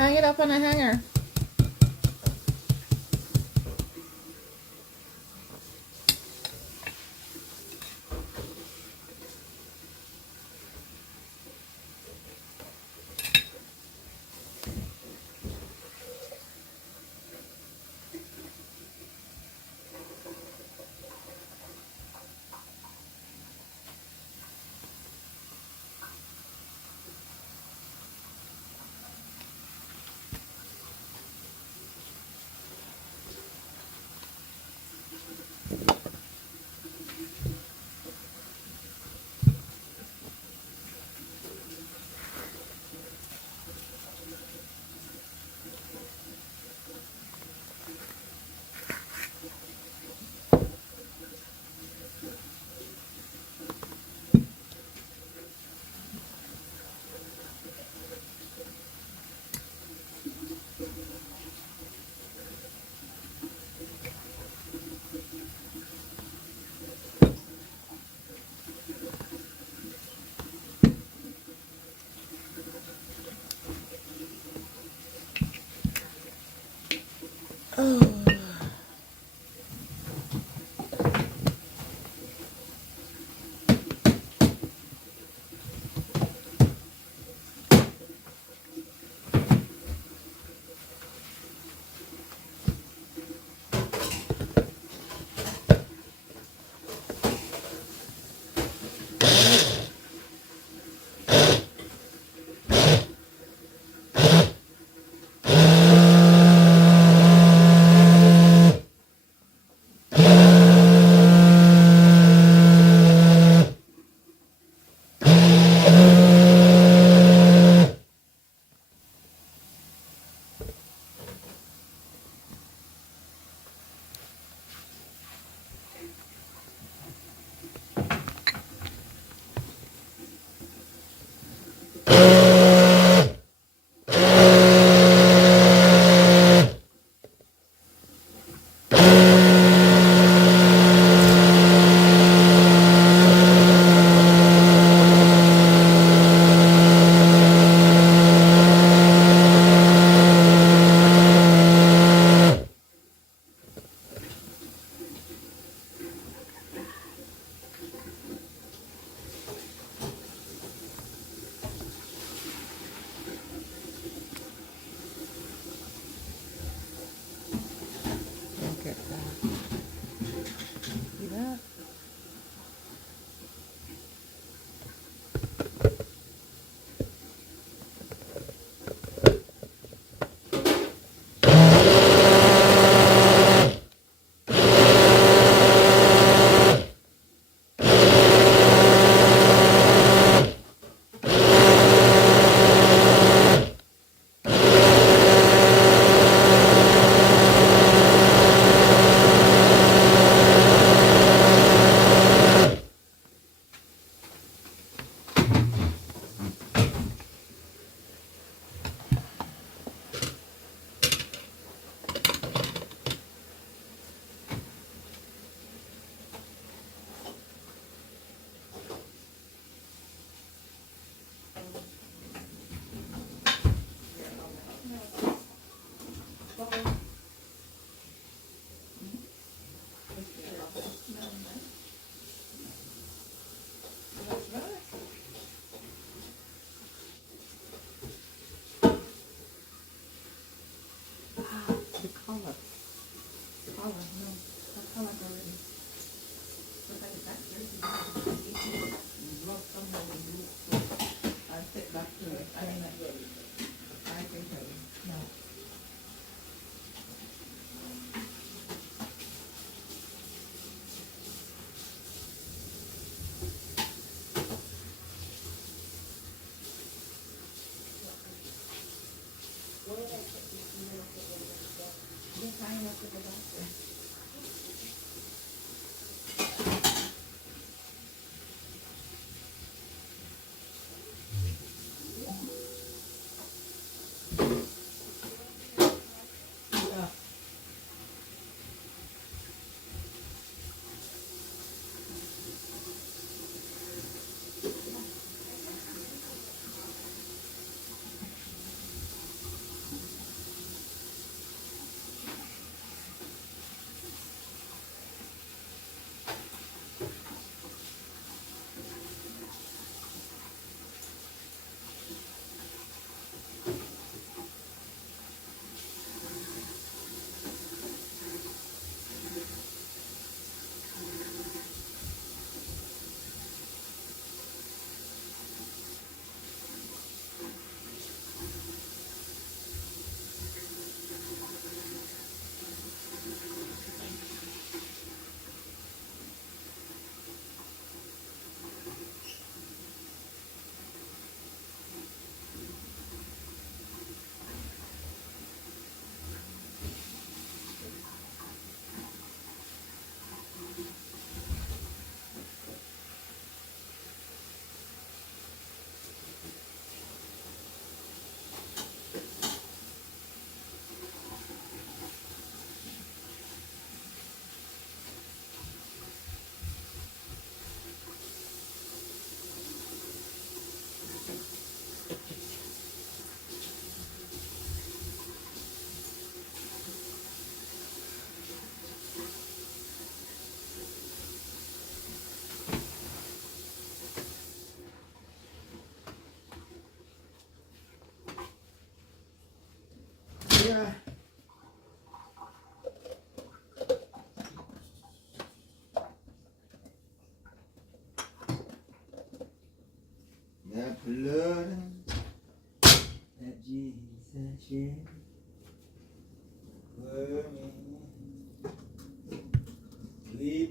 Hang it up on a hanger. Oh. Look at that. See that? The color. Color, no. The color already. But like that dirty. Look somewhere we do. I'll sit back to it. I mean, I think no. Yes, I know to the doctor.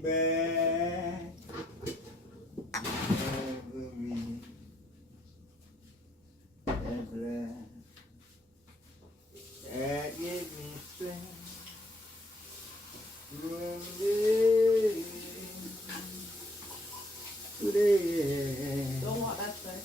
back every breath that gives me strength from day to day. Don't want that side.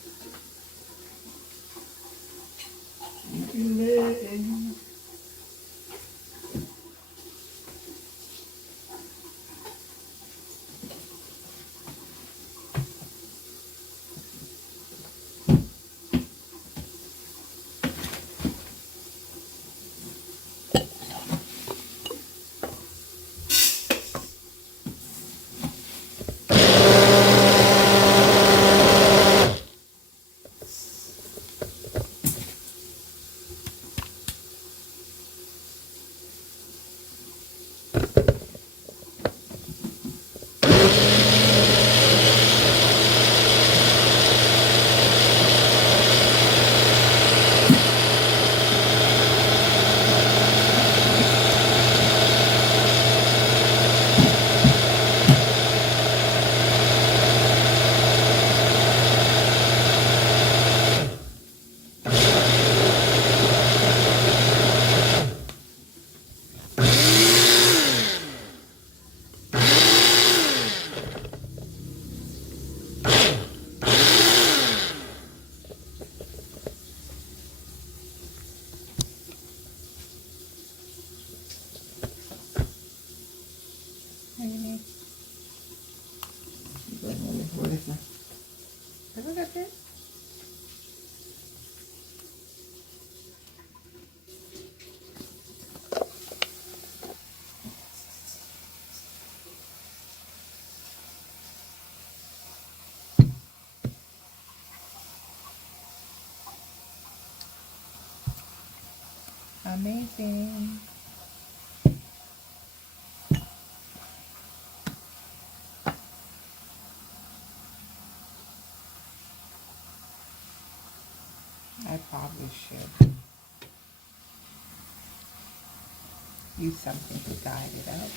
Amazing. I probably should use something to guide it out.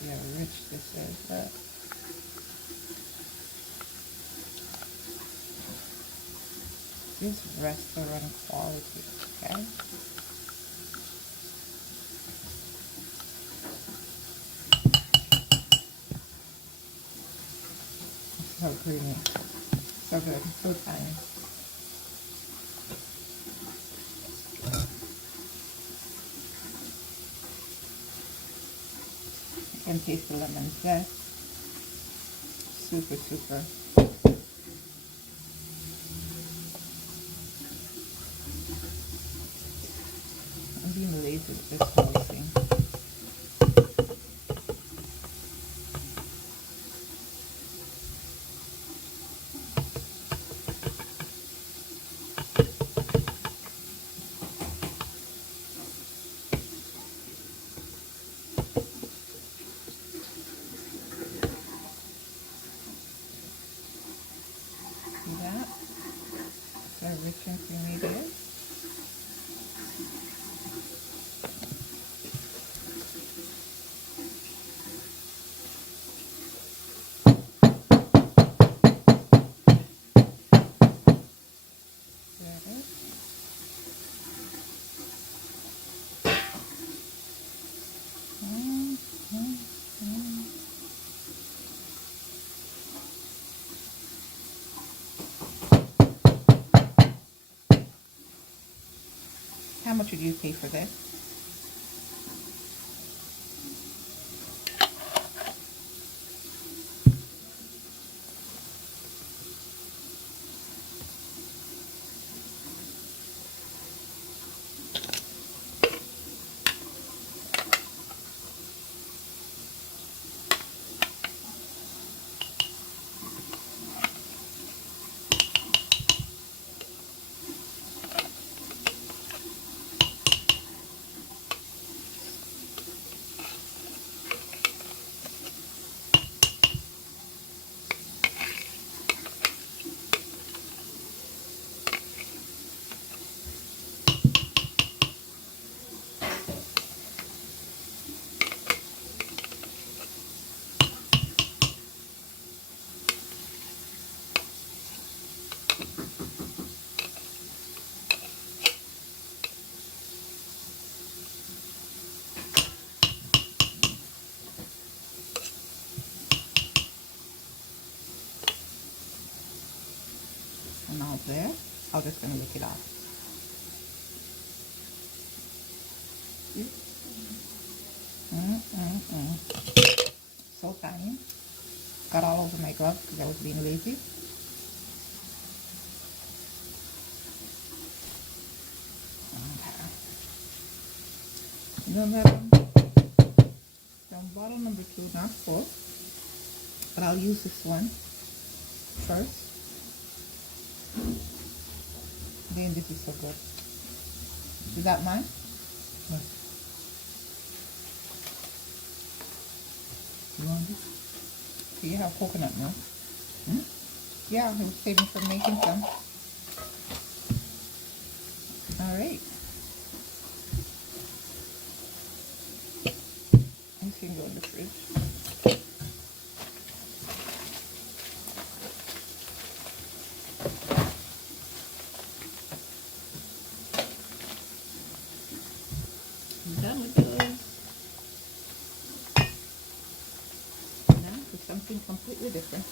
See how rich this is, but this restaurant quality, okay? So creamy, so good, so tiny. You can taste the lemon zest. Super, super. I'm being lazy with this whole thing. See that? So rich and creamy it is. much did you pay for this? And now there, I'm just going to lick it off. So tiny. Got all over my glove because I was being lazy. Okay. Then bottle number 2, not full, but I'll use this one first. Then this is so good. Is that mine? What? You want this? Do you have coconut milk? Hmm? Yeah, I was saving for making some. Alright. This can go in the fridge. Done with those. Now for something completely different.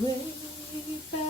Way back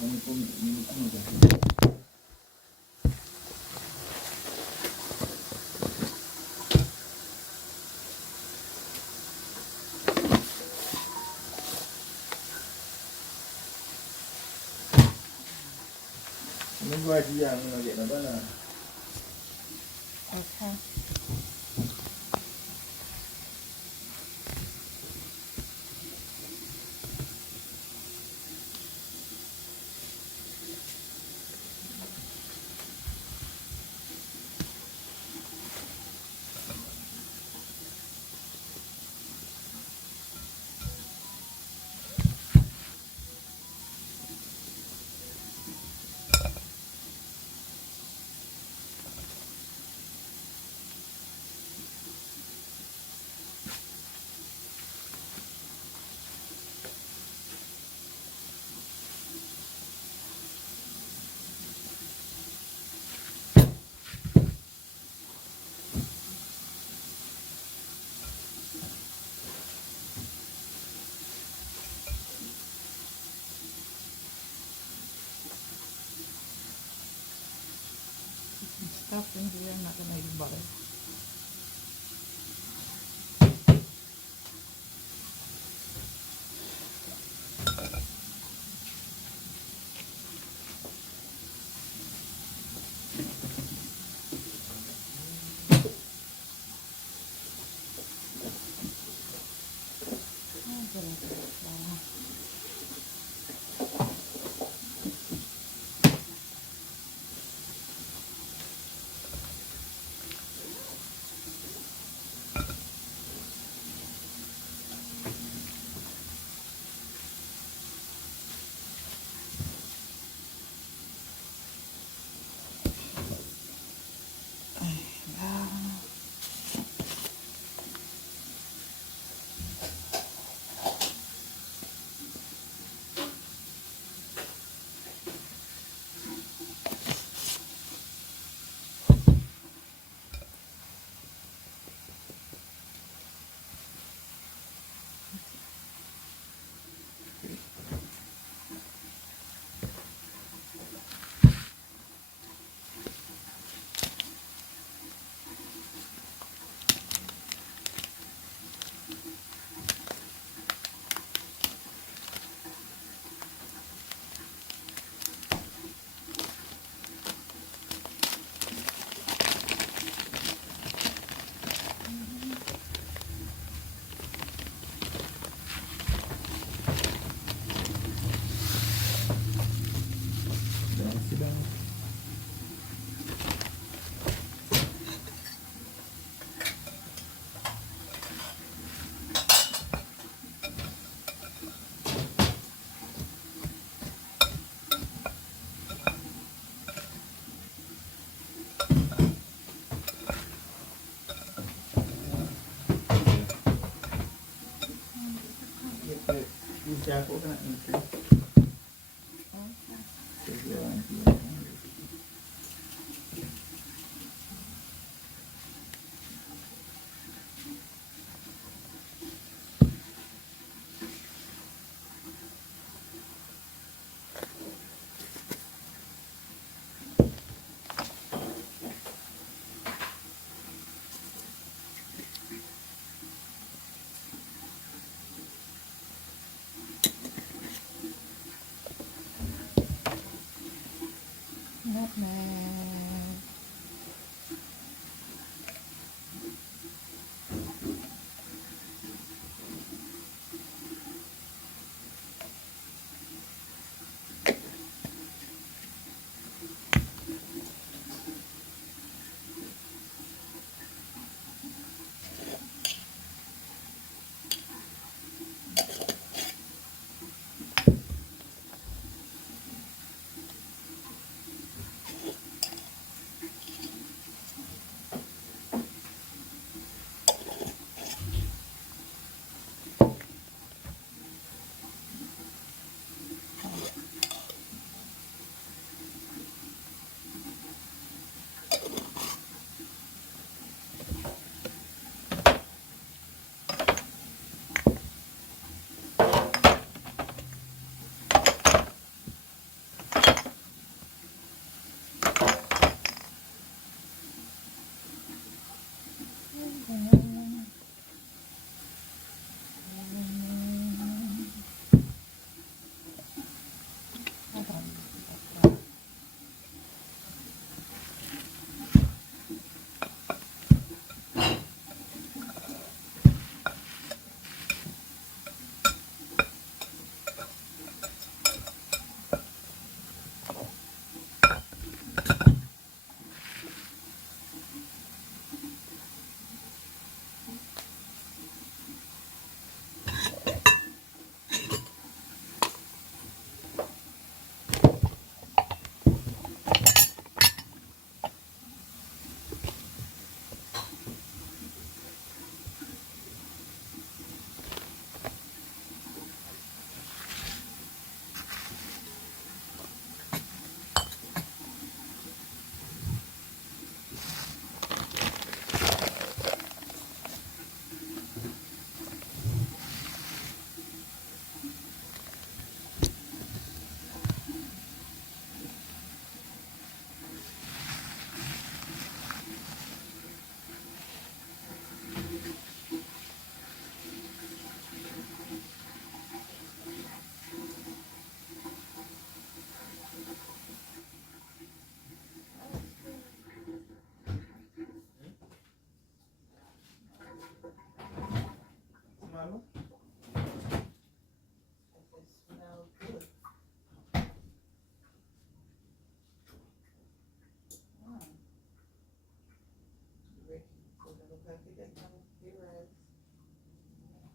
Mình qua chỉ rằng là vậy đó là Okay. Stuff in here, I'm not gonna even bother. cha của các bạn Nutmeg.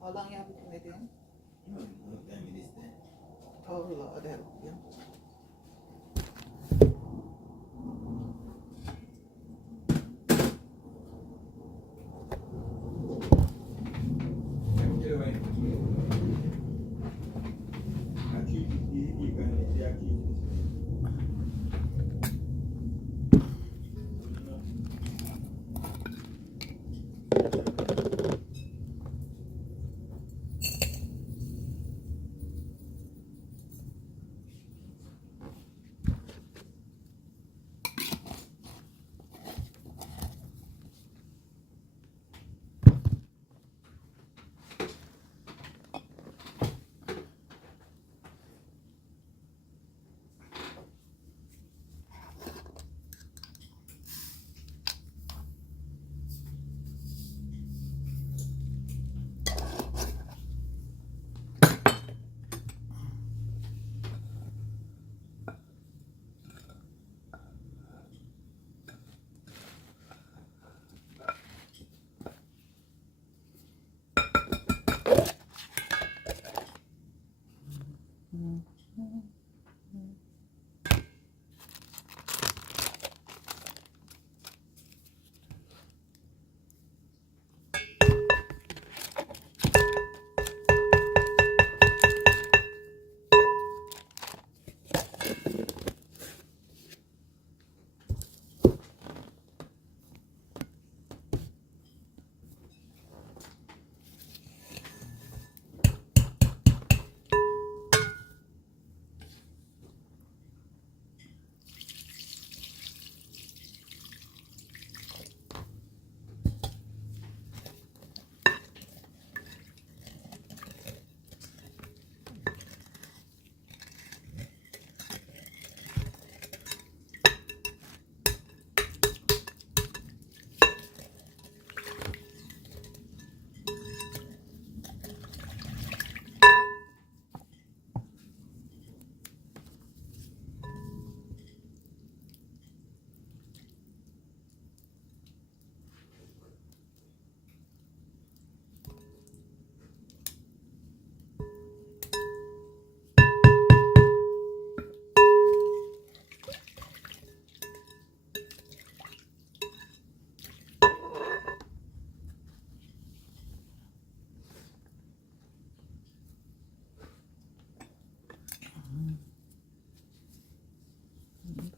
How long you have it in it in? No time it is there. Oh Lord help you.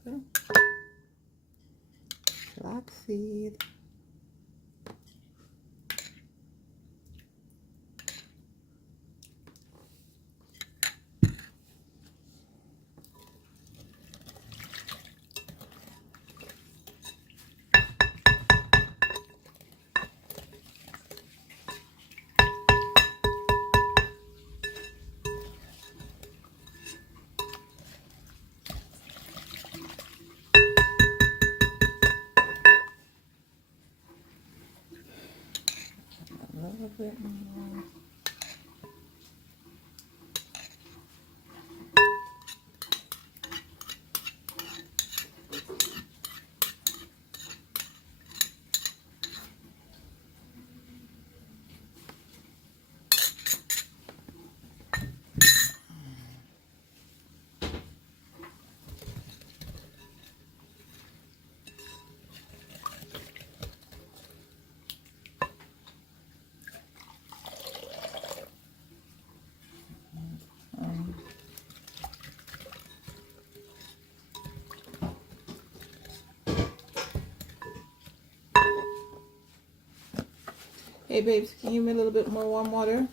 Okay. Flaxseed. A little bit more. Hey babes, can you give me a little bit more warm water?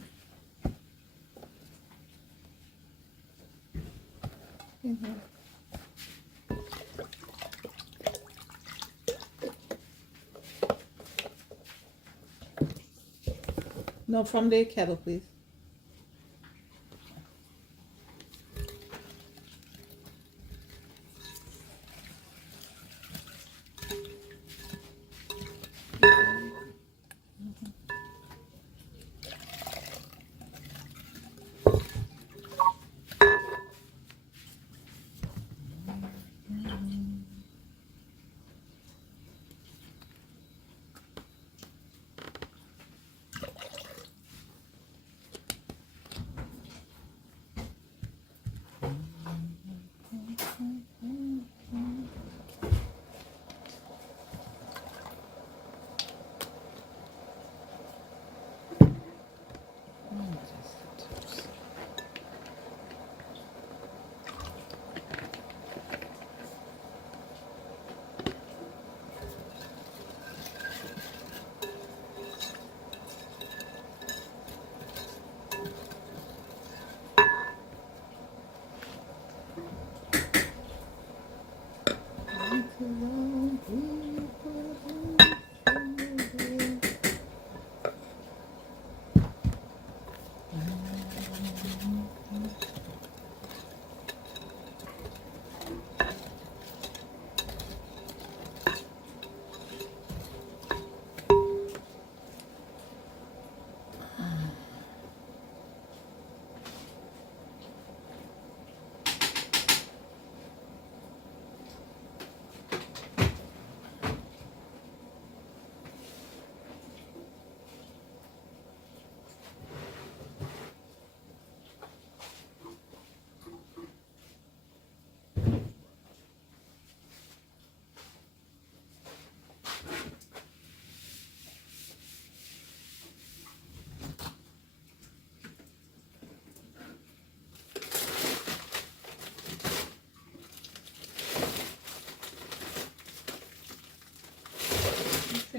No, from the kettle, please.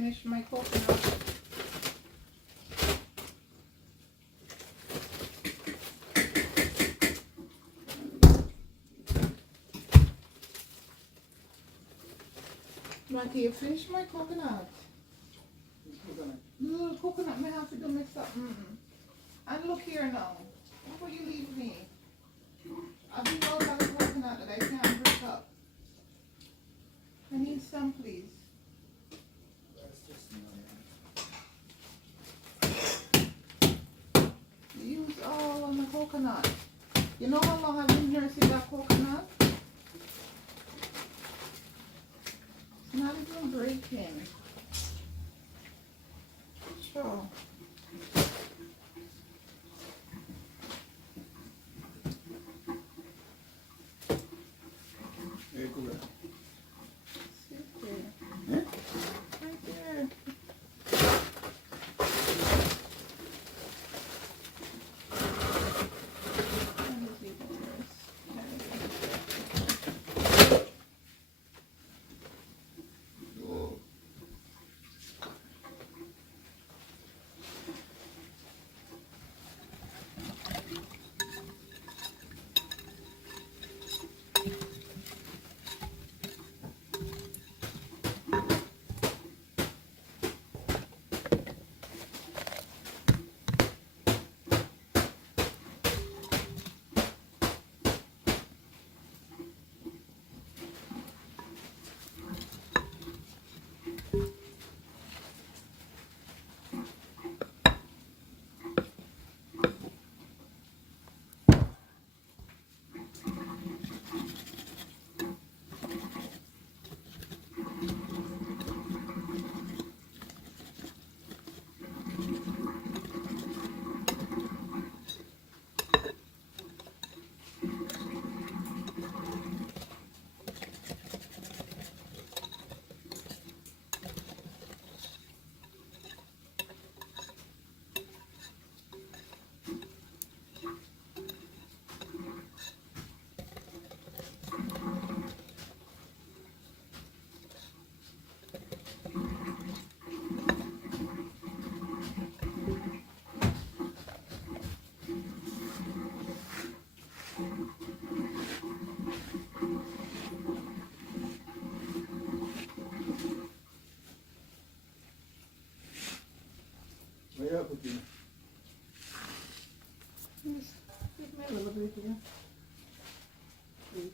finish my coconut. Matty, you finish my coconut. No, coconut may have to do mix up. And look here now. Why will you leave me? I've been out of the coconut that I can't break up. I need some, please. You use all on the coconut. You know how long I've been nursing that coconut? It's not even breaking. Sure. Very good. Sit there. Yeah? Right there. Let me see the nurse. Oh. Where you cooking? Please, give me a little bit here. Please.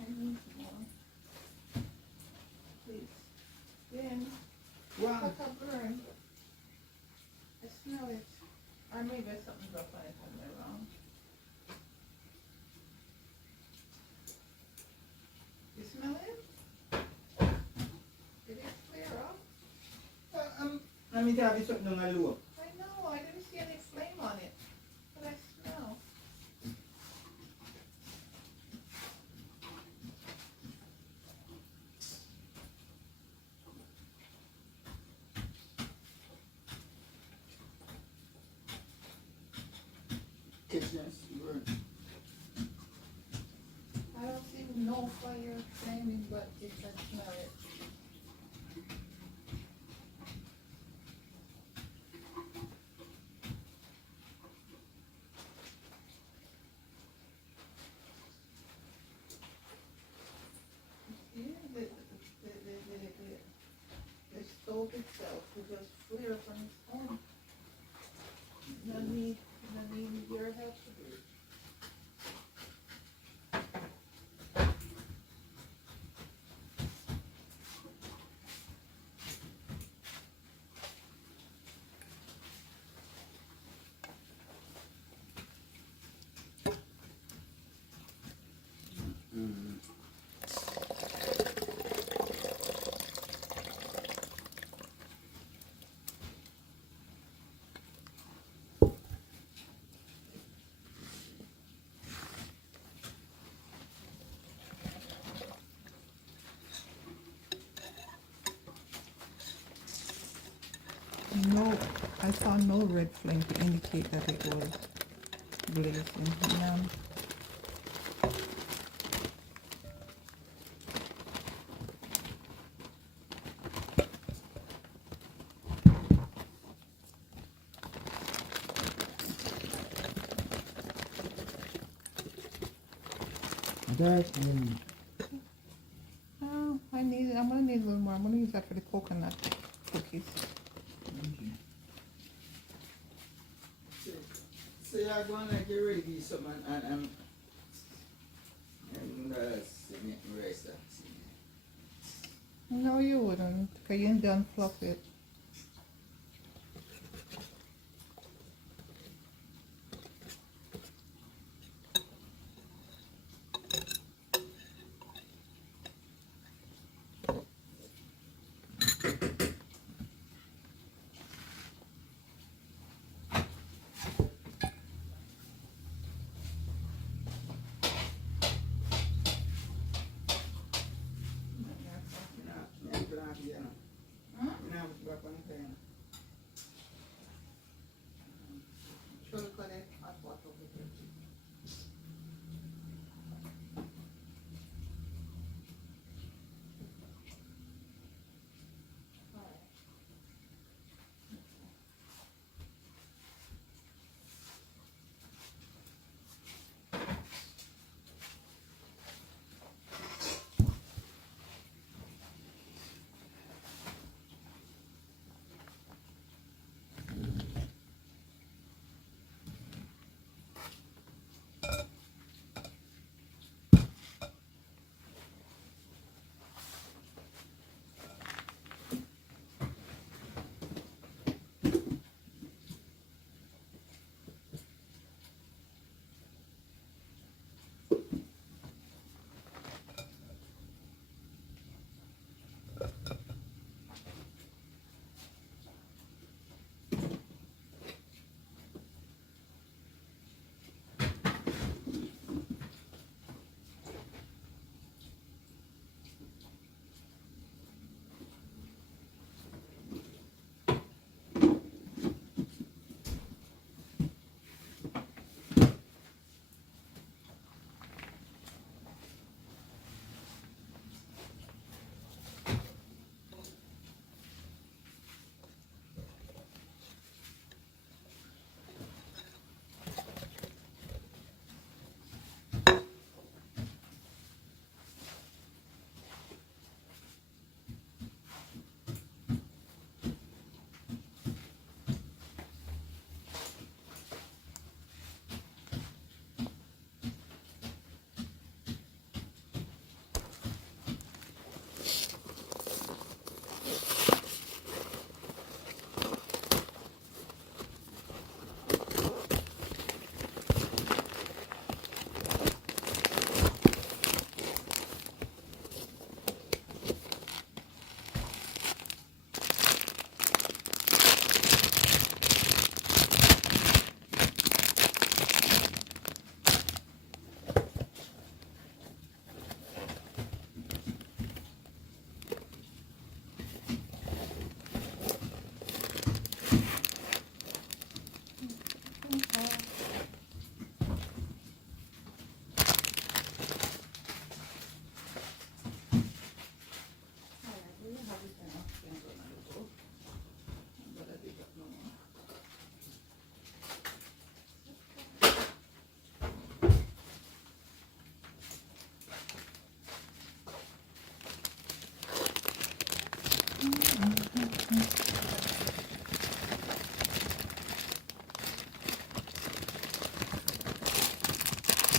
I need more. Please. Then, Wow. like a burn. I smell it. Or maybe something's up on it somewhere wrong. You smell it? Did it clear up? Let me tell you something on my loop. I know, I didn't see any flame on it. But I smell. Kitchen burn. I don't see no fire flaming, but it can smell it. Yeah, the stove itself will just flare up on its own. No need your help to do it. No, I saw no red flame to indicate that it was glazing. Yum. Guys, Oh, I'm gonna need a little more. I'm gonna use that for the coconut cookies. so you're going like you're ready to do something and make me rest that. No, you wouldn't, because you done fluff it.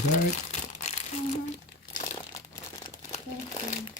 Right. Thank you.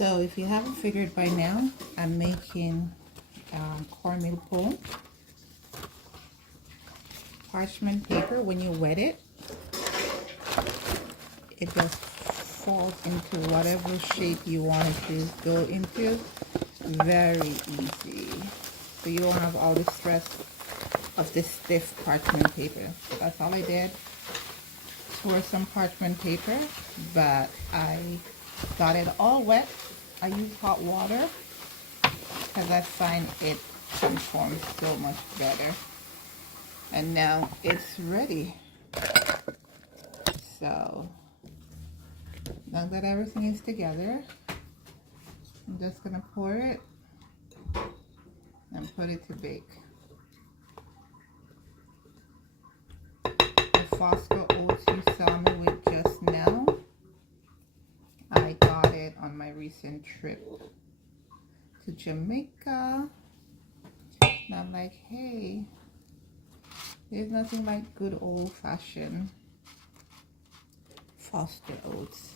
So if you haven't figured by now, I'm making cornmeal pone. Parchment paper, when you wet it, it just falls into whatever shape you want it to go into. Very easy. So you don't have all the stress of this stiff parchment paper. So that's all I did. Pour some parchment paper, but I got it all wet. I use hot water because I find it conforms so much better. And now it's ready. So now that everything is together, I'm just gonna pour it and put it to bake. The Fosco oats you saw me with just now, I got it on my recent trip to Jamaica. And I'm like, hey, there's nothing like good old-fashioned Foster oats.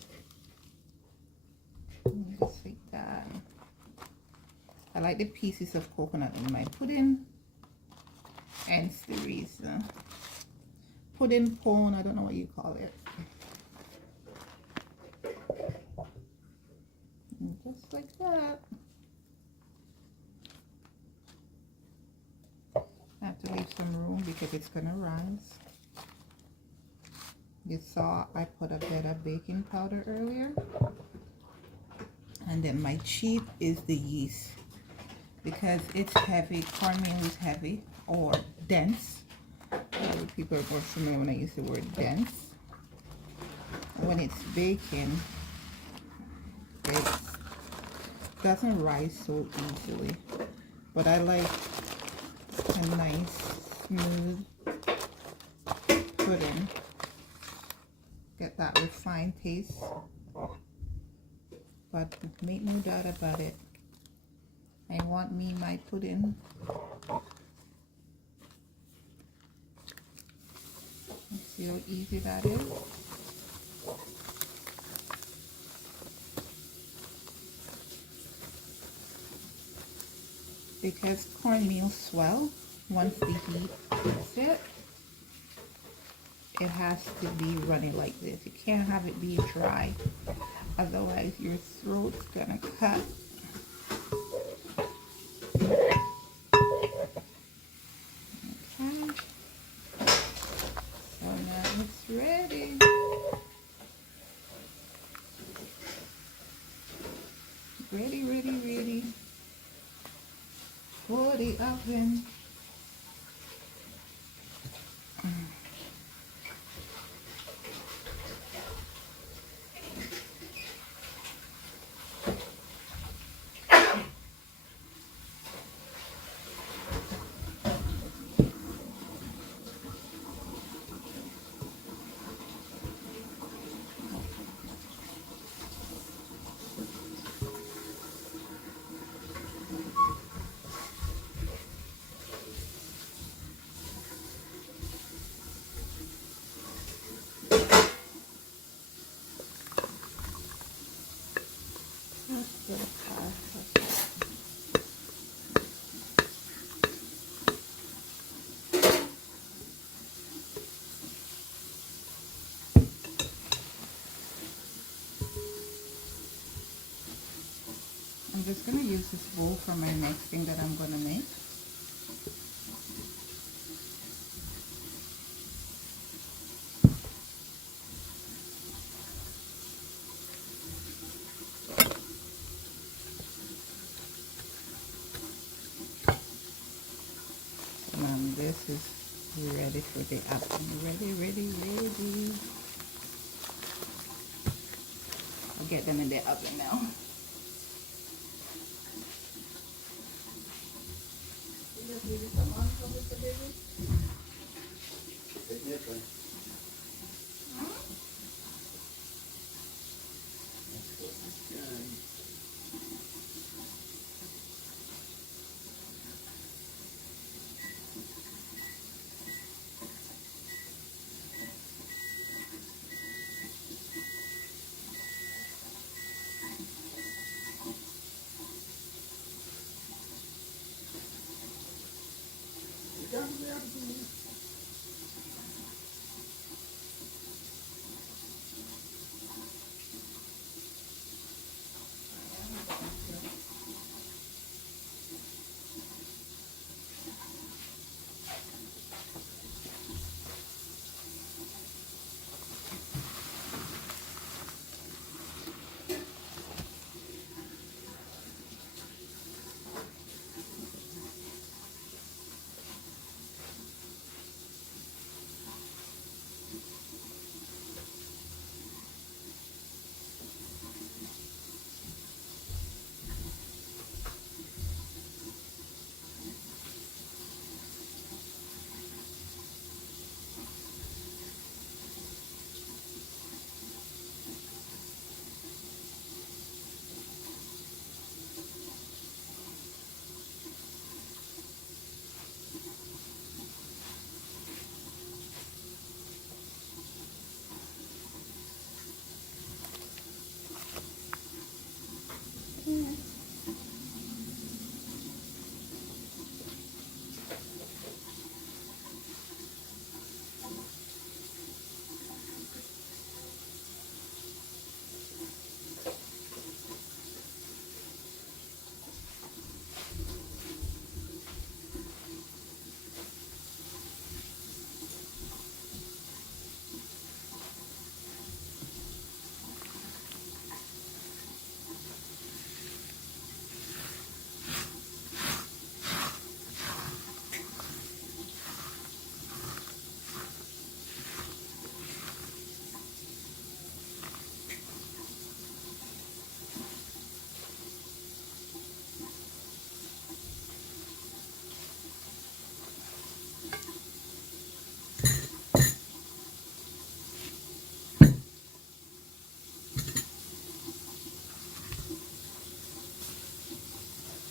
Just like that. I like the pieces of coconut in my pudding, hence the reason. Pudding pone, I don't know what you call it. And just like that. I have to leave some room because it's gonna rise. You saw I put a bit of baking powder earlier. And then my cheat is the yeast. Because it's heavy, cornmeal is heavy or dense. People are more familiar when I use the word dense. When it's baking, it doesn't rise so easily. But I like a nice, smooth pudding. Get that refined taste. But make no doubt about it, I want me my pudding. See how easy that is? Because cornmeal swell once the heat hits it, it has to be running like this. You can't have it be dry, otherwise your throat's gonna cut. Okay, so now it's ready. Ready for the oven. I'm just going to use this bowl for my next thing that I'm going to make. And this is ready for the oven. Ready. I'll get them in the oven now.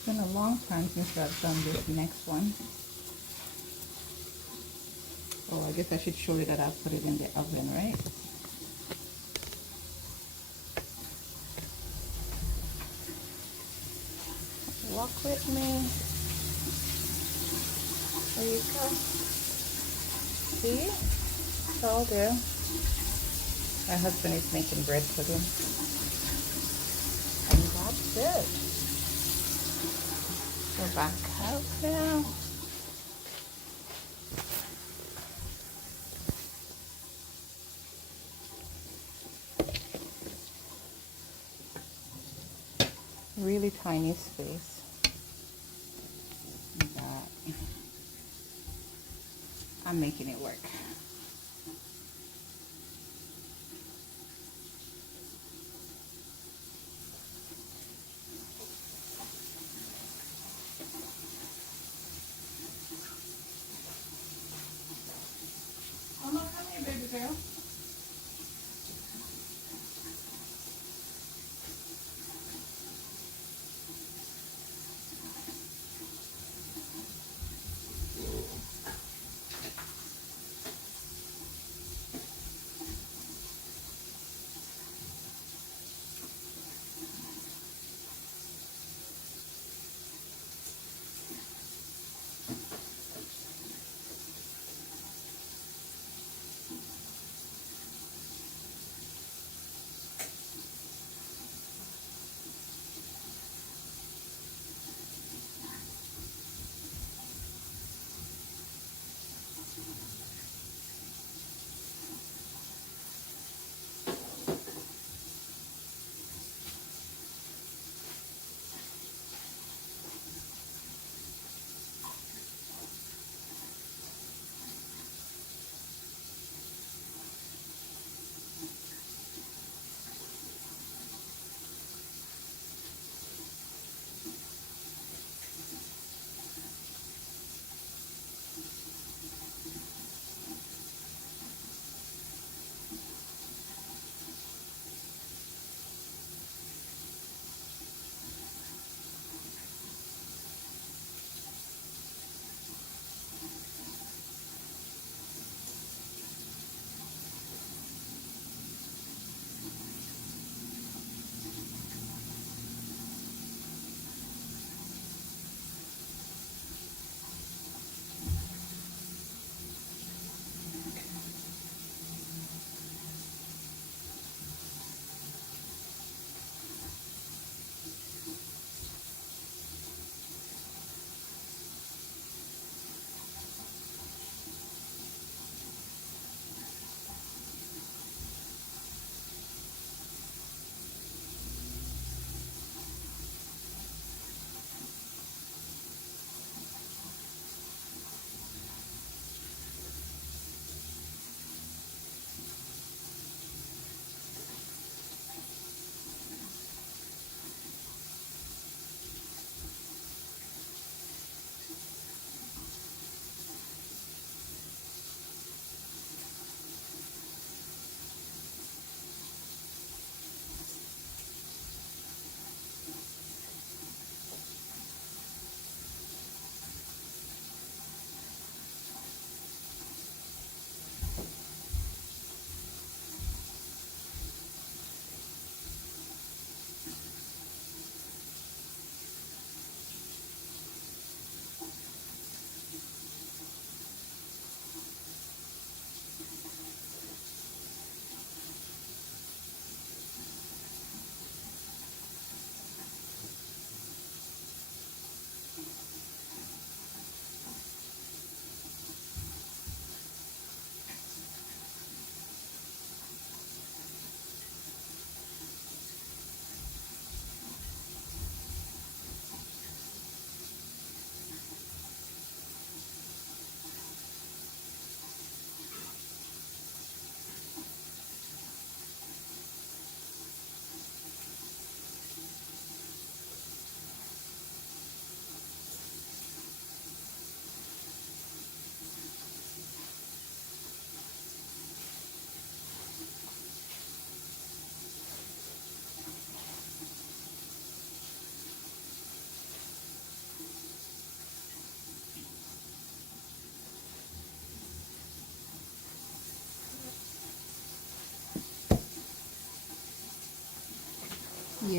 It's been a long time since I've done this next one. Oh, I guess I should show you that I've put it in the oven, right? Walk with me. There you go. See? It's all there. My husband is making bread pudding. And that's it. Go back out now. Really tiny space. Like that. I'm making it work. Mama, come here, baby girl.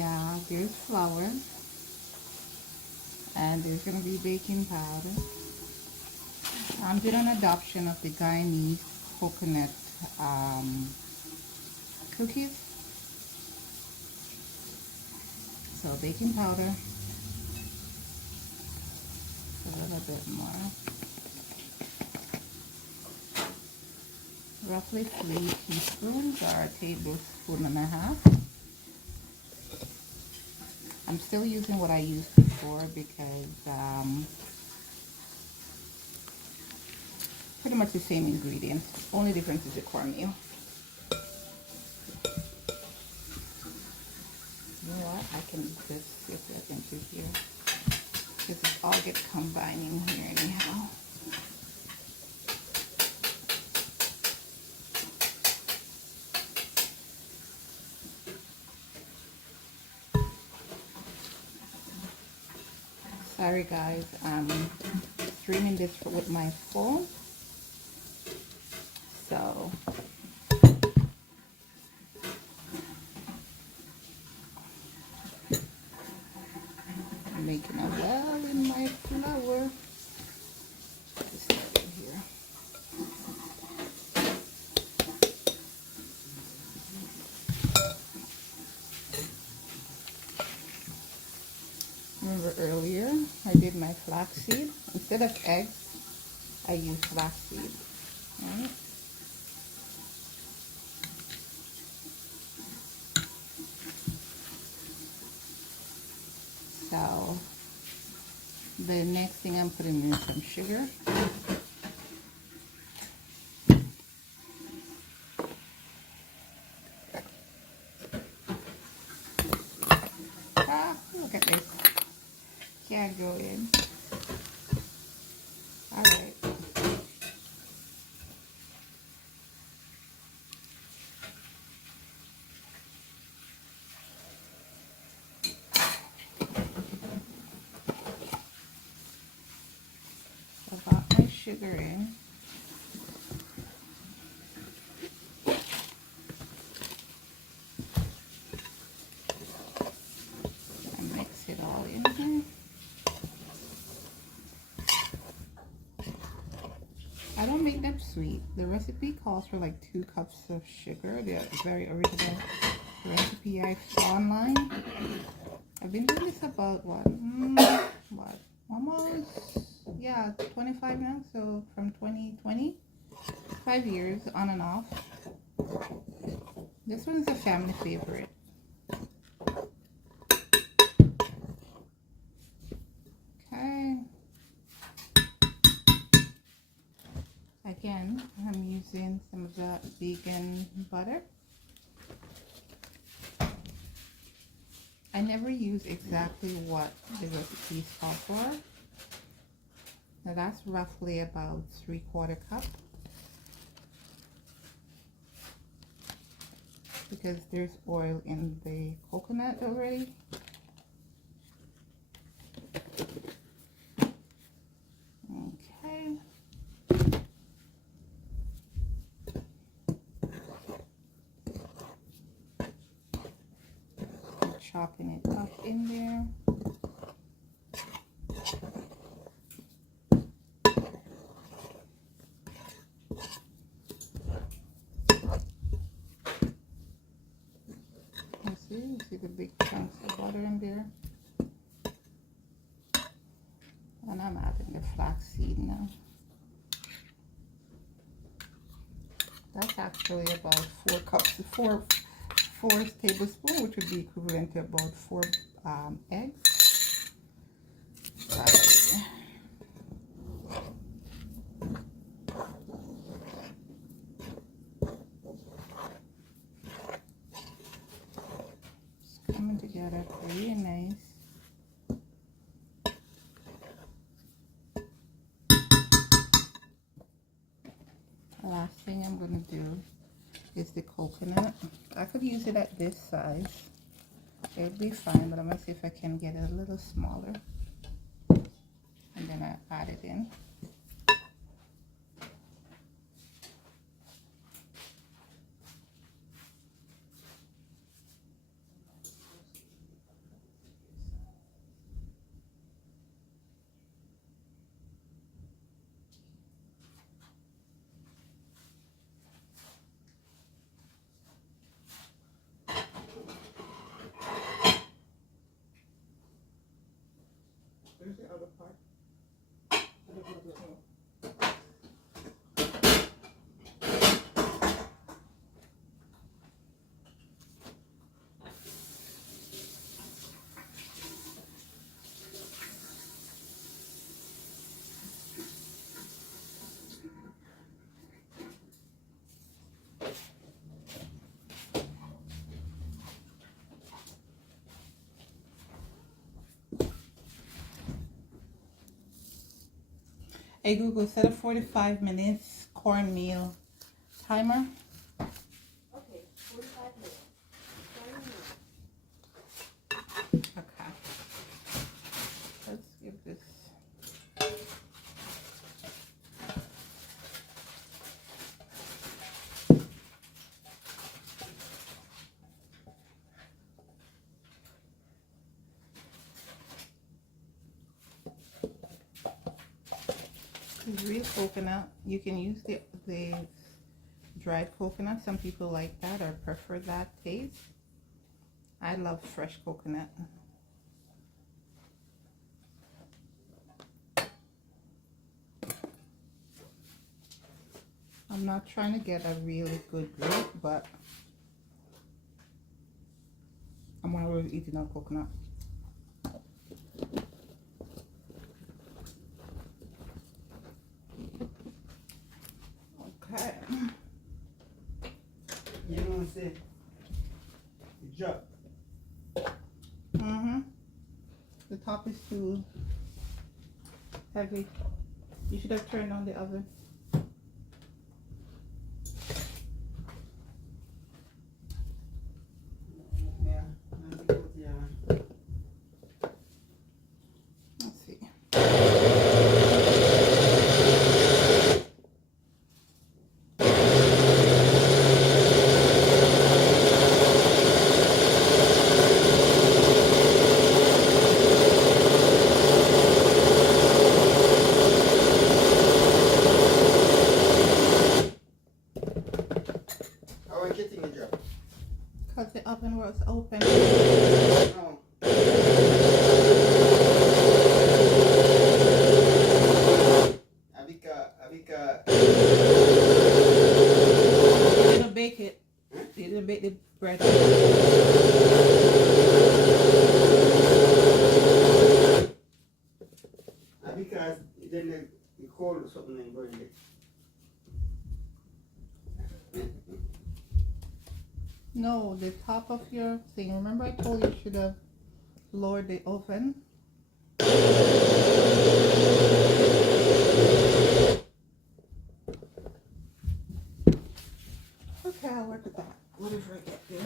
Yeah, there's flour. And there's going to be baking powder. I'm doing an adoption of the Guyanese coconut cookies. So baking powder, a little bit more, roughly 3 teaspoons or a tablespoon and a half. I'm still using what I used before because pretty much the same ingredients. Only difference is the cornmeal. You know what? I can just get that into here because it all gets combining here anyhow. Sorry guys, I'm streaming this with my phone, so I'm making a well in my flour. Just put it here. Remember earlier I did my flaxseed. Instead of eggs, I use flaxseed. Right? So the next thing I'm putting in some sugar. Ah, look at this. Can't go in. All right. I got my sugar in. And mix it all in here. I don't make them sweet. The recipe calls for like 2 cups of sugar. The very original recipe I saw online. I've been doing this about what almost, yeah, 25 now. So from 2020, 5 years on and off. This one is a family favorite. Okay. Again, I'm using some of the vegan butter. I never use exactly what the recipes call for. Now that's roughly about 3/4 cup. Because there's oil in the coconut already. Okay. Chopping it up in there. You see the big chunks of butter in there. And I'm adding the flaxseed now. That's actually about 4 cups, 4 tablespoons, which would be equivalent to about 4 eggs. Right. It's coming together pretty nice. The last thing I'm going to do is the coconut. I could use it at this size. It would be fine, but I'm going to see if I can get it a little smaller. And then I add it in. There's the other part. Hey Google, set a 45 minutes cornmeal timer. Okay, 45 minutes. Okay. Let's give this. Real coconut. You can use the dried coconut. Some people like that or prefer that taste. I love fresh coconut. I'm not trying to get a really good grip, but I'm one of those eating a coconut. Okay. You know what I'm saying? It dropped. The top is too heavy. You should have turned on the oven. Yeah. Let's see. How are you getting the drop? Because the oven was open. No. Avika. You didn't bake it. You didn't bake the bread. Because then the cold or something and burn it. No, the top of your thing. Remember I told you should have lowered the oven? Okay, I'll work with that. Whatever I get there.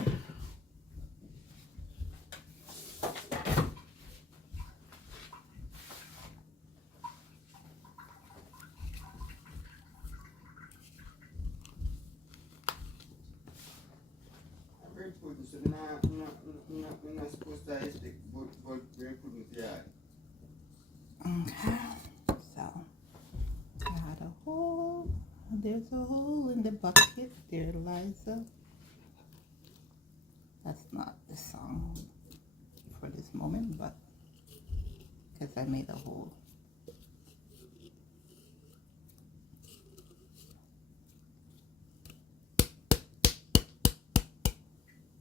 Very pudding, so I'm not supposed to eat the very pudding. Yeah. Okay, so got a hole. There's a hole in the bucket. There, Liza. That's not the song for this moment, but because I made a hole.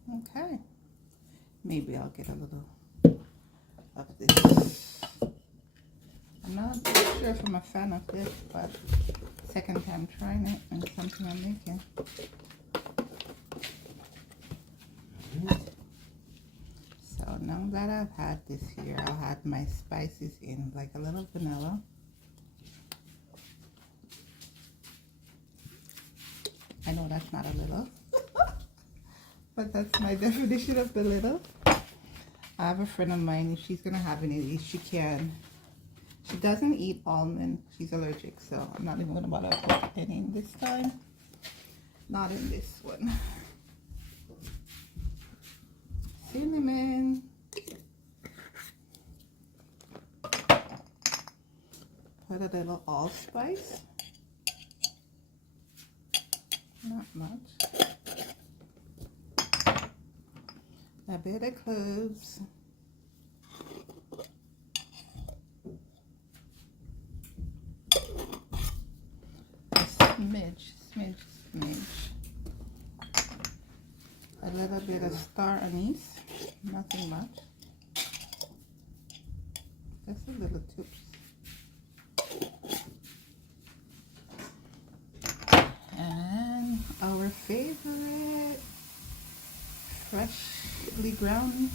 Okay, maybe I'll get a little of this. I'm not sure if I'm a fan of this, but second time trying it and something I'm making. So now that I've had this here, I'll add my spices in, like a little vanilla. I know that's not a little, but that's my definition of the little. I have a friend of mine, if she's gonna have any of these, she can. She doesn't eat almond, she's allergic, so I'm not even gonna bother to put any in this time. Not in this one. Cinnamon. Put a little allspice. Not much. A bit of cloves. smidge. A little bit of star anise, nothing much. Just a little tips. And our favorite freshly ground.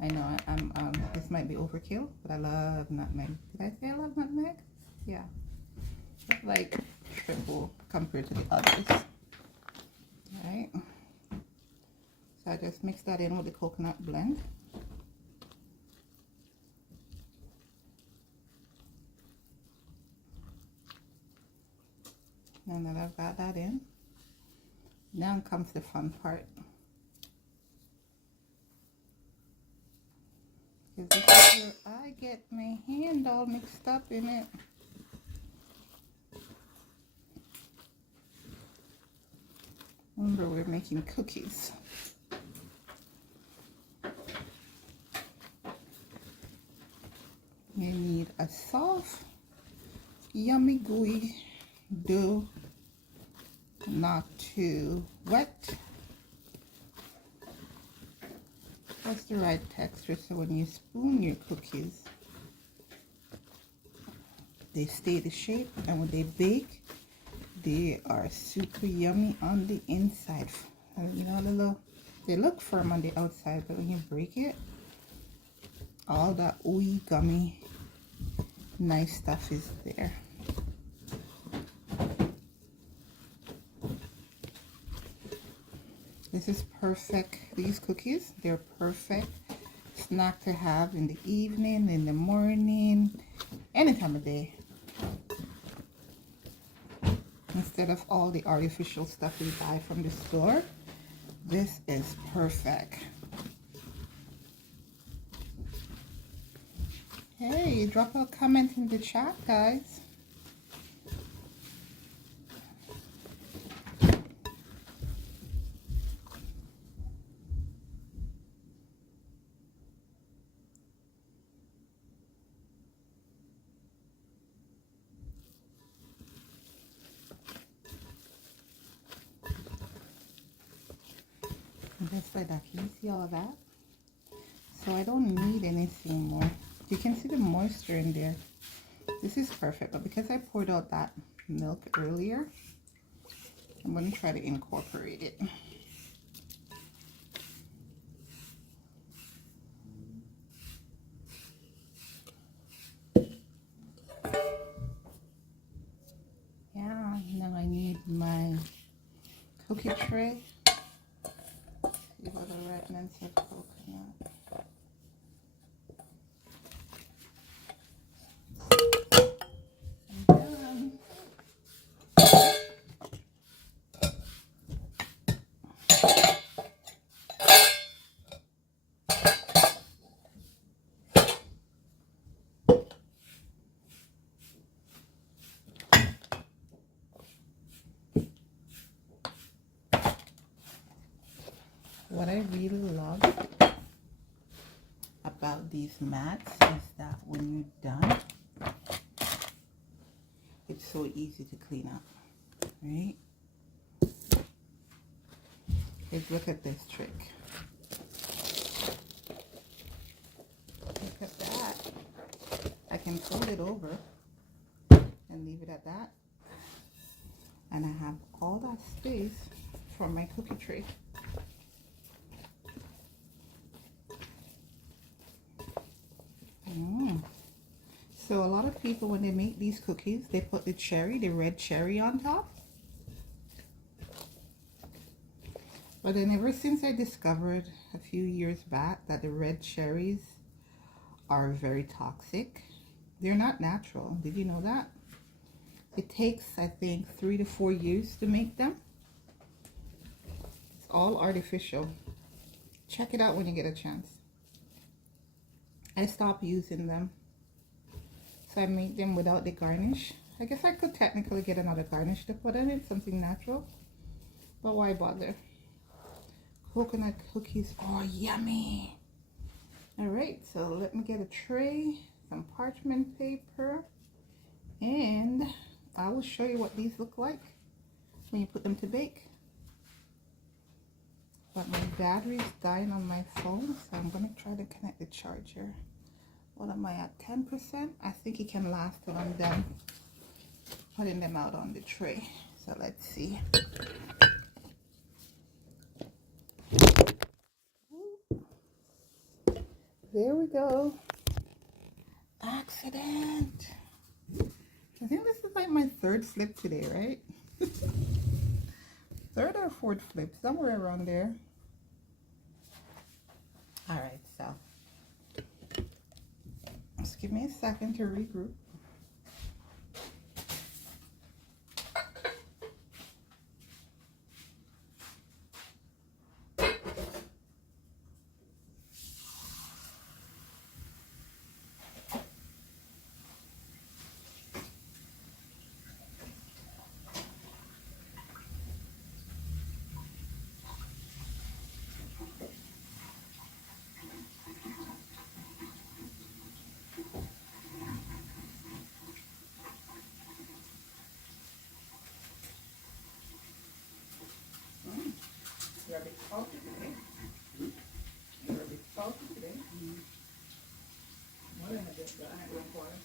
I know I'm this might be overkill, but I love nutmeg. Did I say I love nutmeg? Yeah. It's like triple compared to the others. Alright. So I just mix that in with the coconut blend. And then I've got that in. Now comes the fun part. Because this is where I get my hand all mixed up in it. Remember, we're making cookies. You need a soft, yummy, gooey dough, not too wet. That's the right texture, so when you spoon your cookies, they stay the shape, and when they bake, they are super yummy on the inside. You know, they look firm on the outside, but when you break it, all that ooey, gummy, nice stuff is there. This is perfect. These cookies, they're perfect snack to have in the evening, in the morning, any time of day. Instead of all the artificial stuff we buy from the store, this is perfect. Hey, drop a comment in the chat, guys. Just like that, can you see all of that? So I don't need anything more. You can see the moisture in there. This is perfect, but because I poured out that milk earlier, I'm going to try to incorporate it. Yeah, now I need my cookie tray. See all the remnants of coconut. What I really love about these mats is that when you're done, it's so easy to clean up, right? Let's look at this trick. Look at that. I can fold it over and leave it at that. And I have all that space for my cookie tray. So a lot of people, when they make these cookies, they put the red cherry on top. But then ever since I discovered a few years back that the red cherries are very toxic, they're not natural. Did you know that? It takes, I think, 3 to 4 years to make them. It's all artificial. Check it out when you get a chance. I stopped using them. So I made them without the garnish. I guess I could technically get another garnish to put in it, something natural. But why bother? Coconut cookies are yummy. Alright, so let me get a tray, some parchment paper, and I will show you what these look like when you put them to bake. But my battery is dying on my phone, so I'm going to try to connect the charger. What am I at? 10%? I think it can last till I'm done putting them out on the tray. So let's see. There we go. Accident. I think this is like my third flip today, right? Third or fourth flip, somewhere around there. All right, so just give me a second to regroup. You're a bit salty today. You're a bit salty today. More than a bit, but I ain't going for it.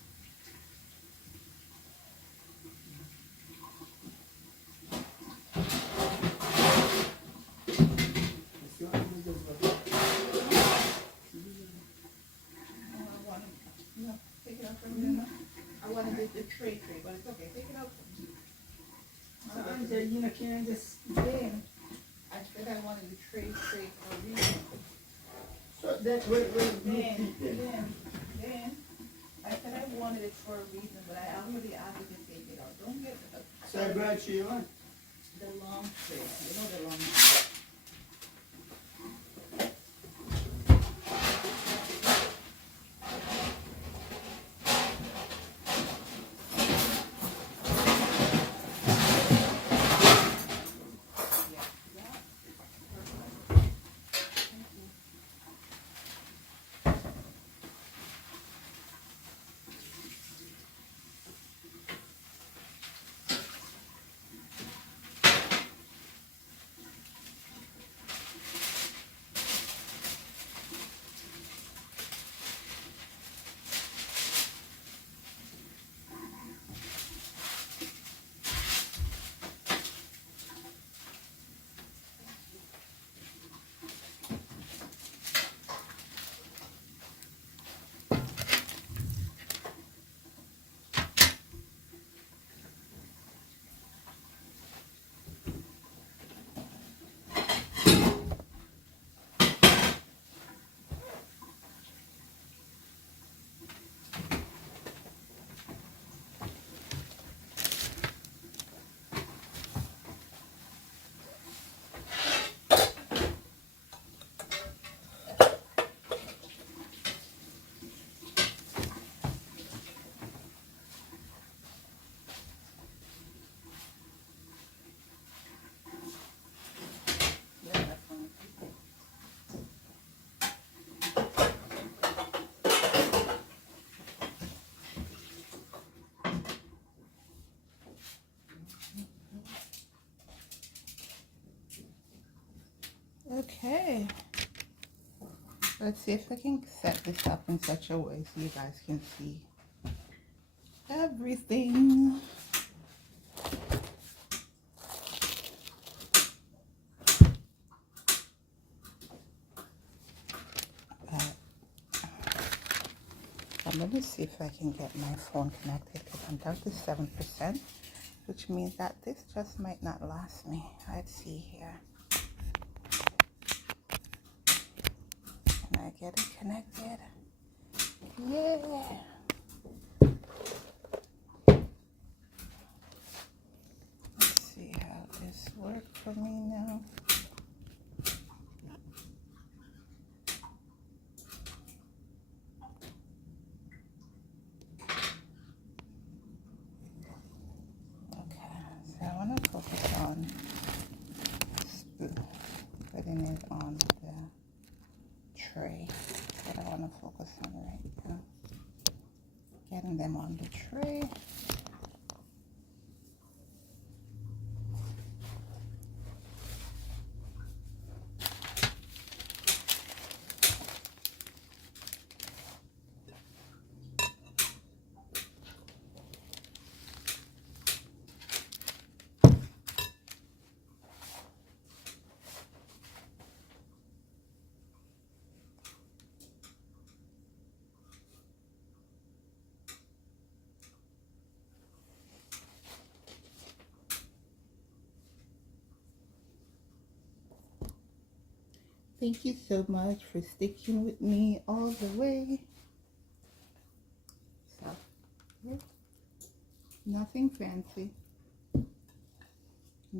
No, take it out from there. No. I wanted the tray, but it's okay. Take it out. So Angel, you know, can't just Then I said I wanted the tray for a reason. So that way, Then I said I wanted it for a reason, but I already asked you to take it out. Don't get so I brought you one. the long tray. You know the long tray. Okay. Let's see if I can set this up in such a way so you guys can see everything. I'm going to see if I can get my phone connected because I'm down to 7%, which means that this just might not last me. Let's see here. Can I get it connected? Yeah. Let's see how this works for me now. Focus on putting it on the tray. That's what I want to focus on right now. Getting them on the tray. Thank you so much for sticking with me all the way. So, nothing fancy.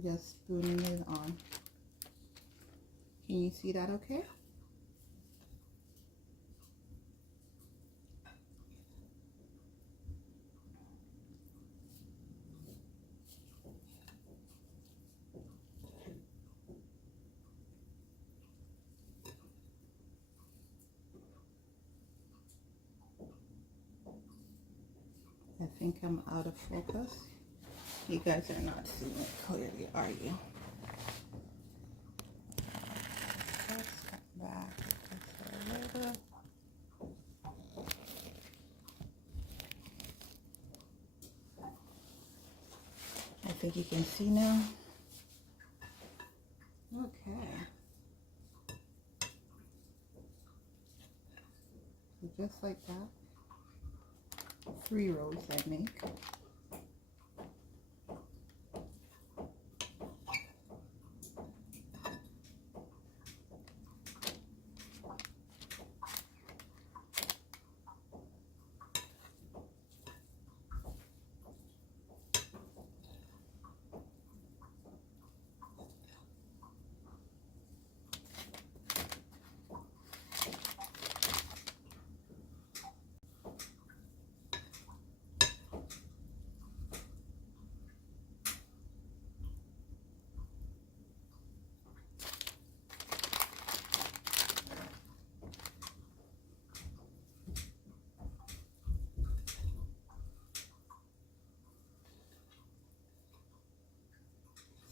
Just spooning it on. Can you see that okay? I think I'm out of focus. You guys are not seeing it clearly, are you? Let's come back just a little. I think you can see now. Okay. So just like that, 3 rows I make.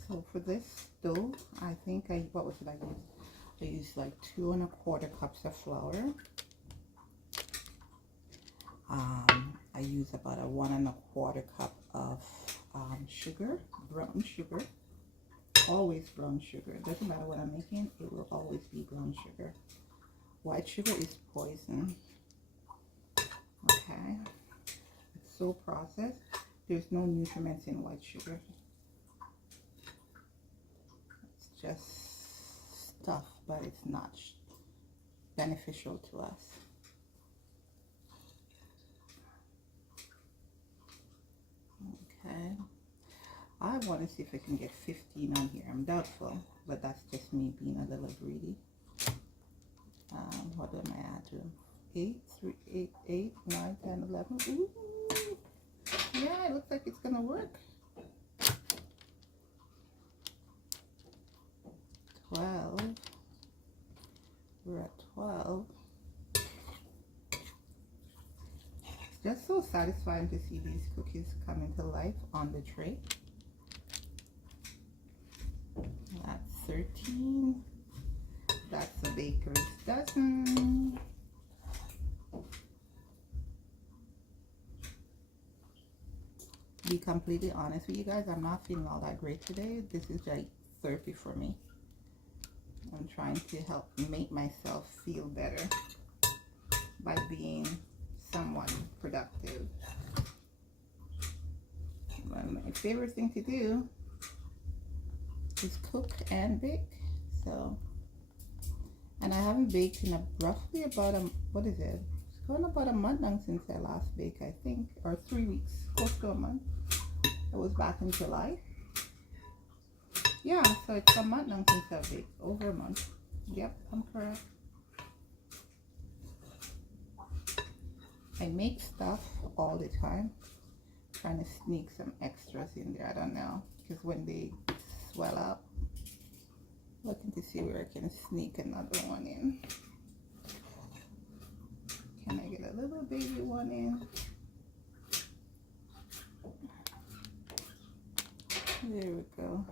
So for this dough, I think what was it I used? I used like 2 1/4 cups of flour. I use about a 1 1/4 cup of sugar, brown sugar. Always brown sugar. It doesn't matter what I'm making, it will always be brown sugar. White sugar is poison. Okay, it's so processed. There's no nutrients in white sugar. It's just stuff, but it's not beneficial to us. Okay, I want to see if I can get 15 on here. I'm doubtful, but that's just me being a little greedy. What am I at? 8, 3, 8, 8, 9, 10, 11. Ooh. Yeah, it looks like it's gonna work. 12. We're at 12. It's just so satisfying to see these cookies come into life on the tray. That's 13. That's a baker's dozen. Be completely honest with you guys, I'm not feeling all that great today. This is like therapy for me. I'm trying to help make myself feel better by being somewhat productive. My favorite thing to do is cook and bake. So, and I haven't baked in roughly about what is it? It's going about a month now since I last baked, I think, or 3 weeks, close to a month. It was back in July. Yeah, so it's a month now since I baked, over a month. Yep, I'm correct. I make stuff all the time, trying to sneak some extras in there. I don't know, because when they swell up, looking to see where I can sneak another one in. Can I get a little baby one in? There we go.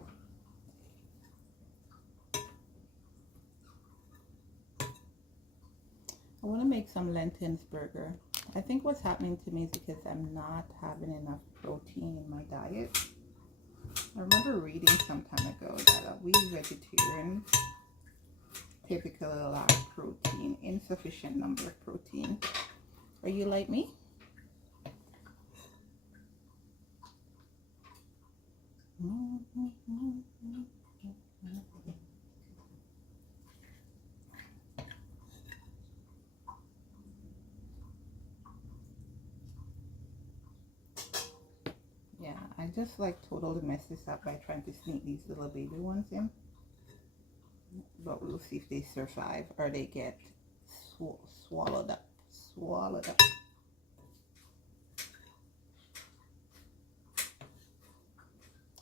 I want to make some lentils burger. I think what's happening to me is because I'm not having enough protein in my diet. I remember reading some time ago that we vegetarians typically lack protein, insufficient number of protein. Are you like me? just like totally mess this up by trying to sneak these little baby ones in. But we'll see if they survive or they get swallowed up. Swallowed up.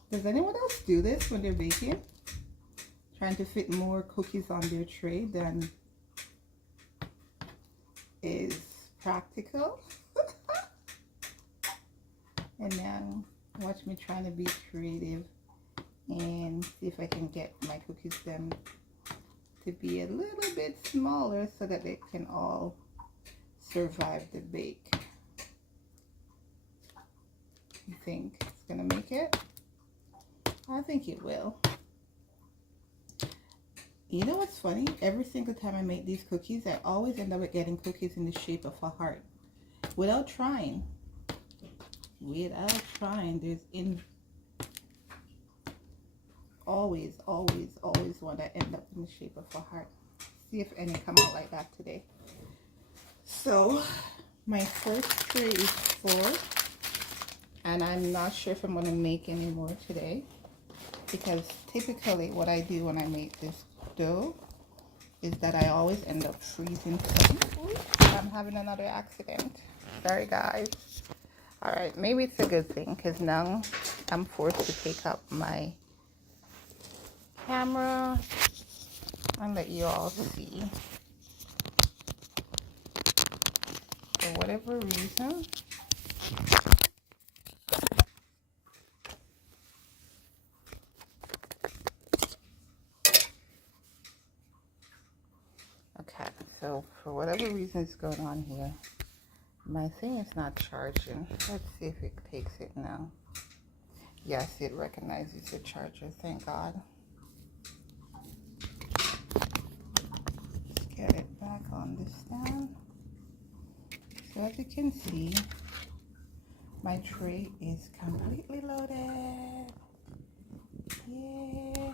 Does anyone else do this when they're baking? Trying to fit more cookies on their tray than is practical? And now watch me trying to be creative and see if I can get my cookies then to be a little bit smaller so that they can all survive the bake. You think it's gonna make it? I think it will. You know what's funny? Every single time I make these cookies, I always end up getting cookies in the shape of a heart. Without trying. Without trying. There's always one that end up in the shape of a heart. See if any come out like that today. So, my first tray is full. And I'm not sure if I'm going to make any more today. Because typically what I do when I make this dough is that I always end up freezing some. Oops, I'm having another accident. Sorry guys. Alright, maybe it's a good thing because now I'm forced to take up my camera and let you all see. For whatever reason, okay, so for whatever reason is going on here, my thing is not charging. Let's see if it takes it now. Yes, it recognizes the charger, thank God. Let's get it back on the stand. So as you can see, my tray is completely loaded. Yeah.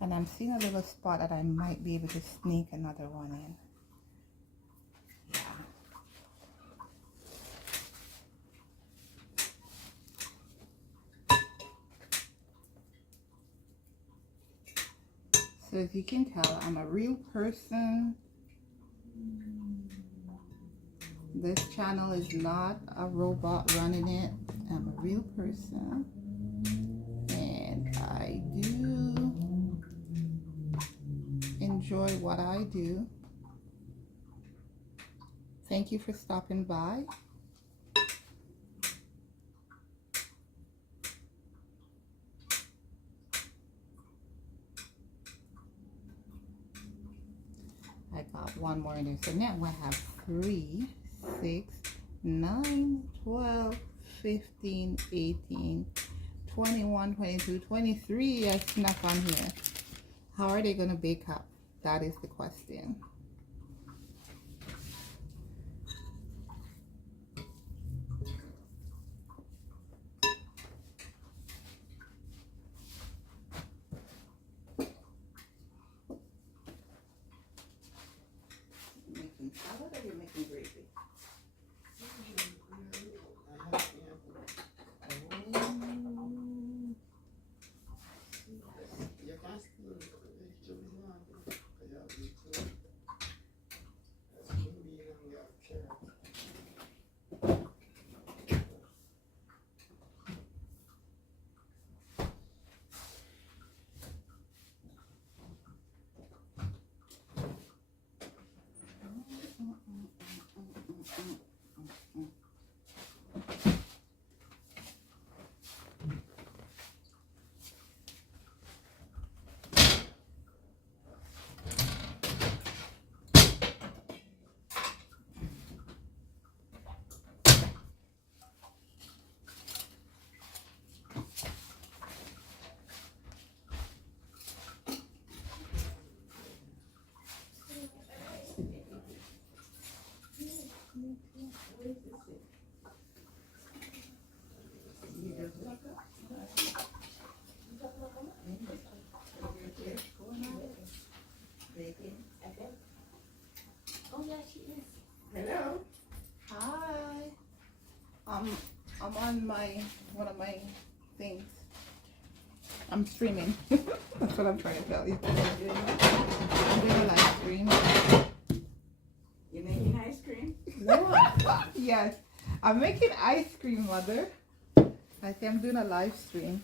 And I'm seeing a little spot that I might be able to sneak another one in. Yeah. So as you can tell, I'm a real person. This channel is not a robot running it. I'm a real person. And I do enjoy what I do. Thank you for stopping by. I got one more in there. So now I have 3, 6, 9, 12, 15, 18, 21, 22, 23 I snuck on here. How are they going to bake up? That is the question. Making salad or you're making gravy? I'm on one of my things. I'm streaming. That's what I'm trying to tell you. I'm doing a live stream. You making ice cream? Yes, I'm making ice cream, mother. I say I'm doing a live stream.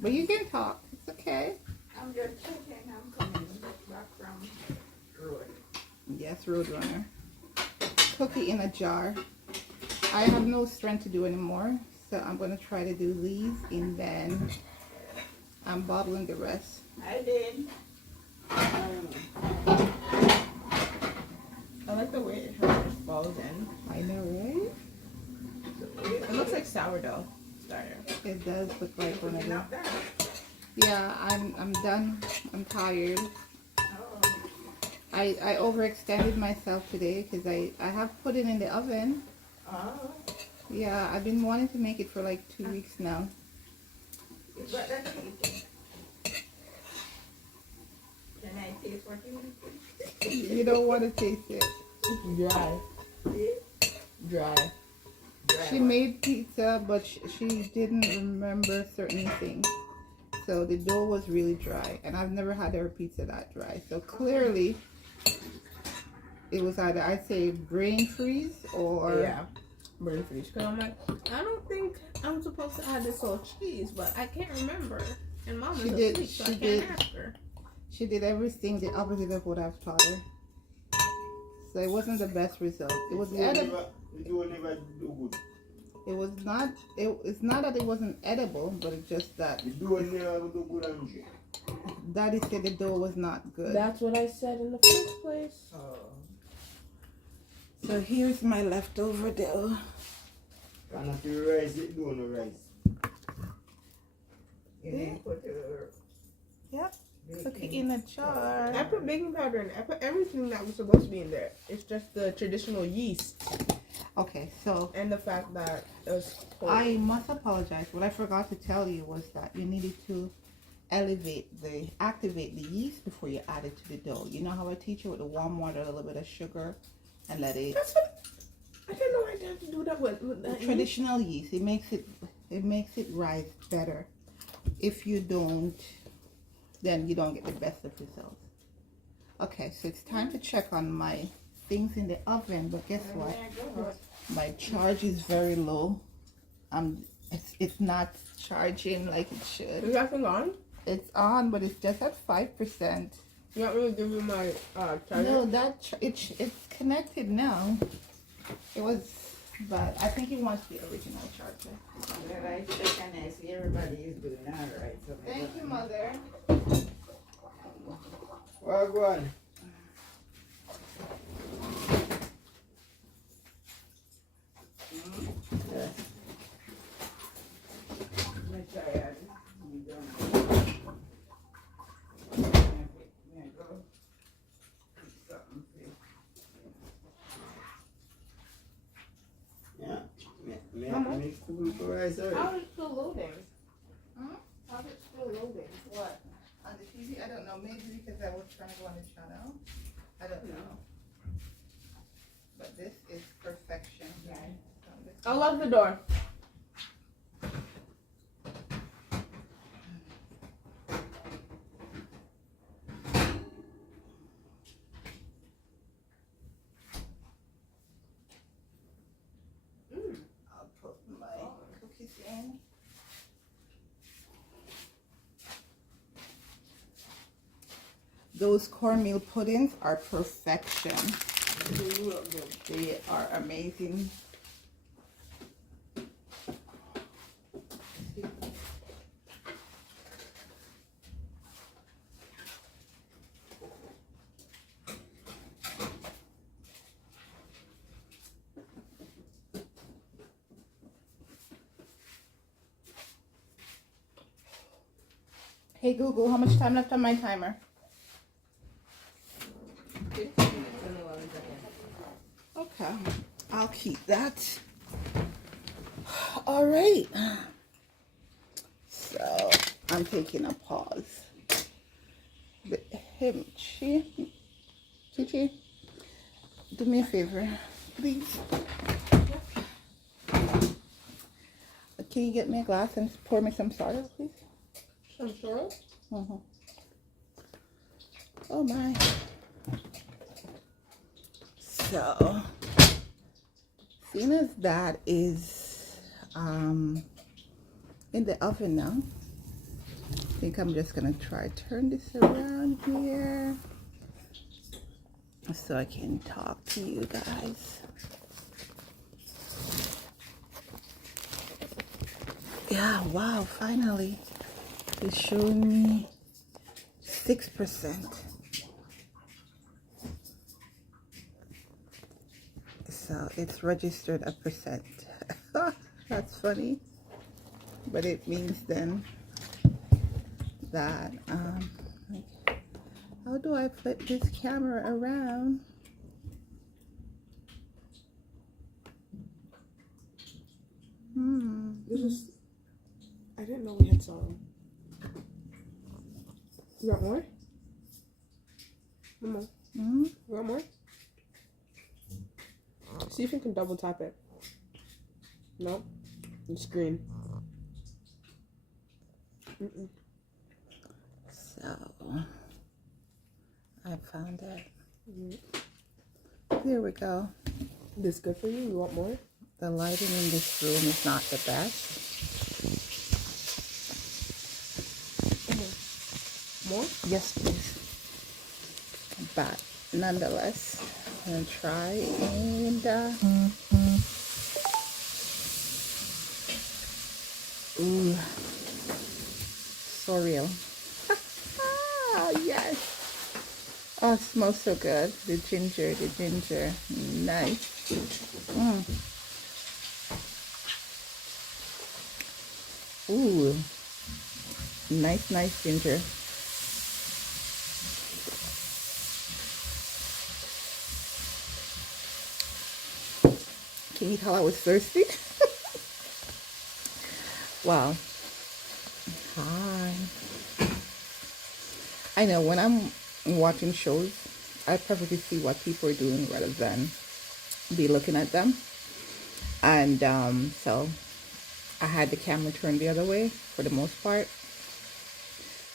But you can talk. It's okay. I'm just checking. I'm coming back from road. Yes, Roadrunner. Cookie in a jar. I have no strength to do anymore, so I'm going to try to do these, and then I'm bottling the rest. I did. I like the way it has balls in. I know, right? It looks like sourdough starter. It does look like one of You're them. not done. Yeah, I'm done. I'm tired. Oh. I overextended myself today because I have put it in the oven. Oh. Yeah, I've been wanting to make it for like 2 weeks now. You got that taste. Can I taste what you make? You don't want to taste it. Dry. See? Dry. She made pizza, but she didn't remember certain things. So the dough was really dry, and I've never had her pizza that dry. So clearly, it was either, I'd say, brain freeze or... Yeah. Brain freeze. Because I'm like, I don't think I'm supposed to add this whole cheese, but I can't remember. And Mom She is did- asleep, so she I can't did. ask her. She did everything the opposite of what I've taught her. So it wasn't the best result. It was edible. You never do good. It was not. It's not that it wasn't edible, but it's just that You do never do good, Angie. Daddy said the dough was not good. That's what I said in the first place. Oh. So here's my leftover dough. And if you rice it, do no rice. You didn't put your... Yep. baking Cookie in a jar. I put baking powder in. I put everything that was supposed to be in there. It's just the traditional yeast Okay, so and the fact that it was cold. I must apologize. What I forgot to tell you was that you needed to activate the yeast before you add it to the dough. You know how I teach you with the warm water, a little bit of sugar, and let it. That's what I didn't know I had to do that with that yeast. Traditional yeast. It makes it rise better. If you don't, then you don't get the best of results. Okay, so it's time to check on my things in the oven, but guess what? My charge is very low. It's not charging like it should. Is that thing on? It's on, but it's just at 5%. You want me to give you my charger? No, it's connected now. It was, but I think it wants the original charger. Well, I check and I see everybody is doing all right. So Thank you, Mother. Well, go on. Yes. I'm tired. You don't know. I'm gonna go eat something for you. Yeah. Me cool for rice already. How is it still loading? Hmm? How is it still loading? What? On the TV? I don't know. Maybe because I was trying to go on the channel. I don't know. But this is perfection. Yeah. I'll lock the door. I'll put my cookies in. Those cornmeal puddings are perfection. They are amazing. Hey Google, how much time left on my timer? 15 minutes and all of that. Okay, I'll keep that. All right. So I'm taking a pause. Chichi, do me a favor, please. Can you get me a glass and pour me some soda, please? Some syrup? Mm-hmm. Oh my. So, seeing as that is in the oven now, I think I'm just gonna try turn this around here so I can talk to you guys. Yeah, wow, finally it's showing me 6%. So it's registered a percent. That's funny, but it means then that like, how do I flip this camera around? This is. I didn't know we had some. You got more? Come on. You got more? See if you can double tap it. No? It's green. So I found it. There we go. This good for you? You want more? The lighting in this room is not the best. More? Yes, please. But nonetheless, I'm gonna try and ooh, so real. Yes. Oh, it smells so good. The ginger, nice. Ooh, nice ginger. Can you tell I was thirsty? Wow. Hi. I know when I'm watching shows, I prefer to see what people are doing rather than be looking at them. And so I had the camera turned the other way for the most part.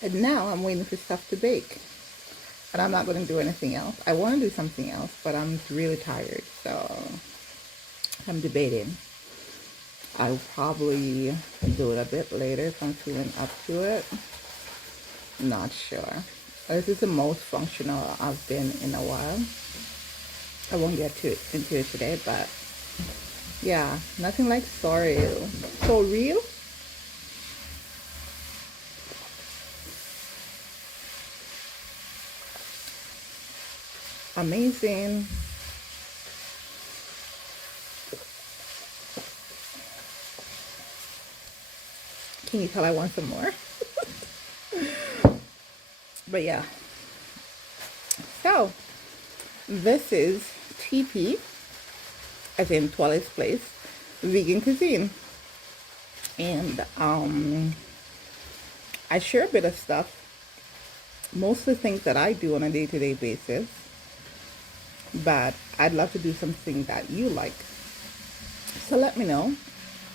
And now I'm waiting for stuff to bake. And I'm not going to do anything else. I want to do something else, but I'm really tired. So I'm debating. I'll probably do it a bit later if I'm feeling up to it. Not sure. This is the most functional I've been in a while. I won't get into it today, but yeah, nothing like sorrel. So real. Amazing. Can you tell I want some more? But yeah. So this is TP, as in Twellyah's Place, vegan cuisine. And I share a bit of stuff. Most of the things that I do on a day-to-day basis. But I'd love to do something that you like. So let me know.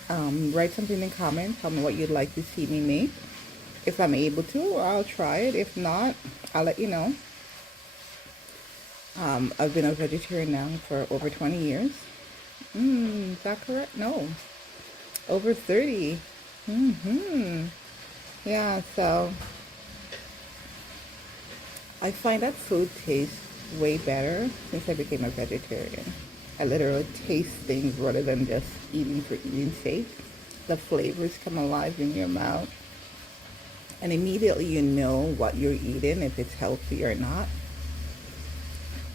Write something in comments. Tell me what you'd like to see me make. If I'm able to, I'll try it. If not, I'll let you know. I've been a vegetarian now for over 20 years. Is that correct? No. Over 30. Yeah, so I find that food tastes way better since I became a vegetarian. I literally taste things rather than just eating for eating's sake. The flavors come alive in your mouth. And immediately you know what you're eating, if it's healthy or not.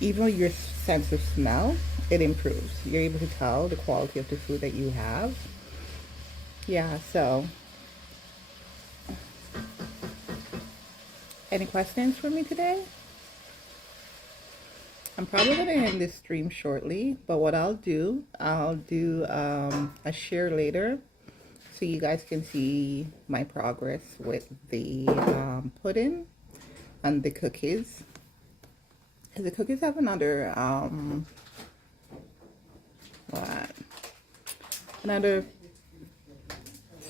Even your sense of smell, it improves. You're able to tell the quality of the food that you have. Yeah, so. Any questions for me today? I'm probably going to end this stream shortly, but what I'll do a share later so you guys can see my progress with the pudding and the cookies. The cookies have another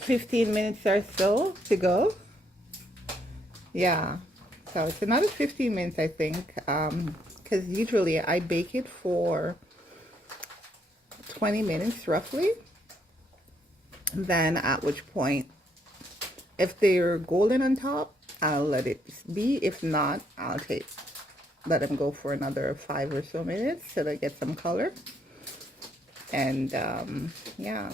15 minutes or so to go. Yeah, so it's another 15 minutes, I think, because usually I bake it for 20 minutes roughly. Then at which point, if they're golden on top, I'll let it be. If not, let them go for another 5 or so minutes so they get some color. And yeah,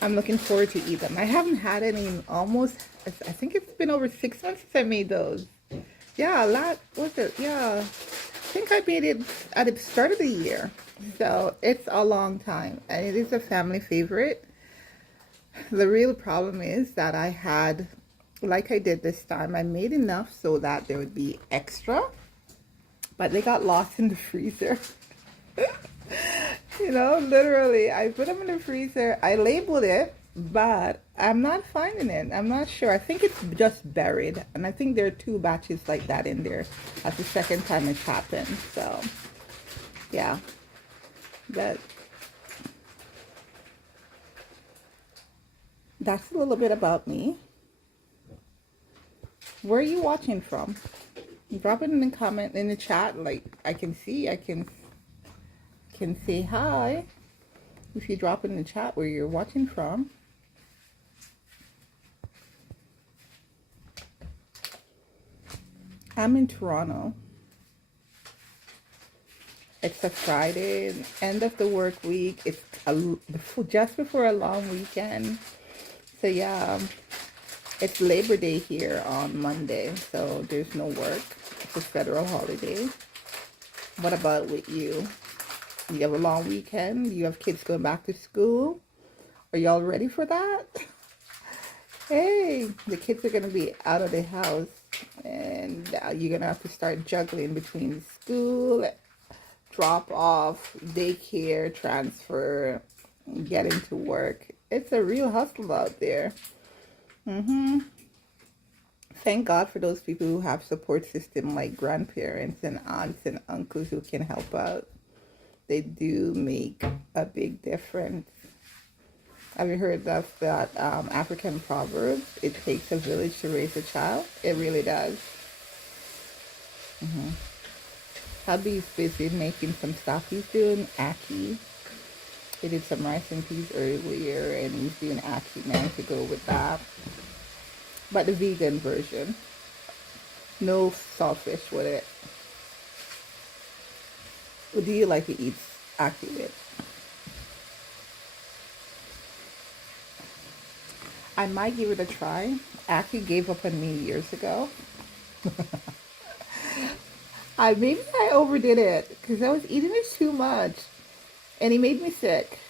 I'm looking forward to eat them. I haven't had any in almost, I think it's been over 6 months since I made those. Yeah, a lot, was it? Yeah, I think I made it at the start of the year. So it's a long time, and it is a family favorite. The real problem is that I had, like I did this time, I made enough so that there would be extra, but they got lost in the freezer. You know, literally, I put them in the freezer. I labeled it, but I'm not finding it. I'm not sure. I think it's just buried, and I think there are 2 batches like that in there. That's the second time it's happened. So, yeah. That's a little bit about me. Where are you watching from? Drop it in the comment, in the chat. Like, I can see, I can say hi if you drop it in the chat where you're watching from. I'm in Toronto. It's a Friday, end of the work week. It's just before a long weekend. So yeah, it's Labor Day here on Monday, so there's no work. It's a federal holiday. What about with you? You have a long weekend? You have kids going back to school? Are y'all ready for that? Hey, the kids are going to be out of the house, and you're going to have to start juggling between school, drop off, daycare, transfer, getting to work. It's a real hustle out there. Thank God for those people who have support system like grandparents and aunts and uncles who can help out. They do make a big difference. Have you heard of that African proverb? It takes a village to raise a child. It really does. Hubby's busy making some stuff. He's doing ackee. He did some rice and peas earlier, and he's doing ackee now to go with that. But the vegan version. No saltfish with it. What do you like to eat ackee with? I might give it a try. Ackee gave up on me years ago. Maybe I overdid it because I was eating it too much, and it made me sick,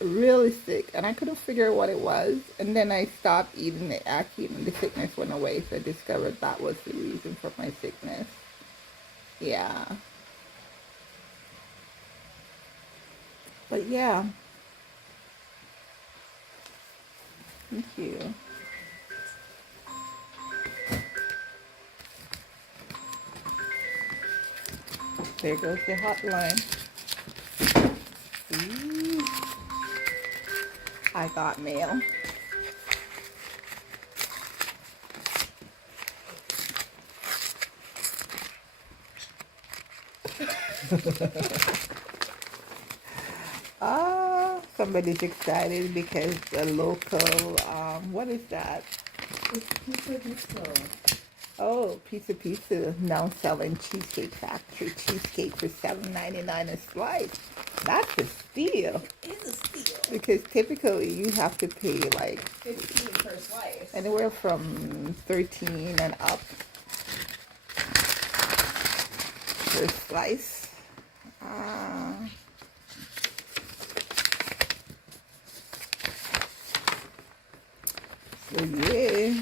really sick, and I couldn't figure out what it was. And then I stopped eating the ackee, and the sickness went away. So I discovered that was the reason for my sickness. Yeah, but yeah, thank you. There goes the hotline. Ooh. I got mail. Somebody's excited because the local, what is that? It's pizza. Oh, Pizza now selling Cheesecake Factory cheesecake for $7.99 a slice. That's a steal. It is a steal. Because typically you have to pay like 15 per slice. anywhere from 13 and up per slice. So yeah.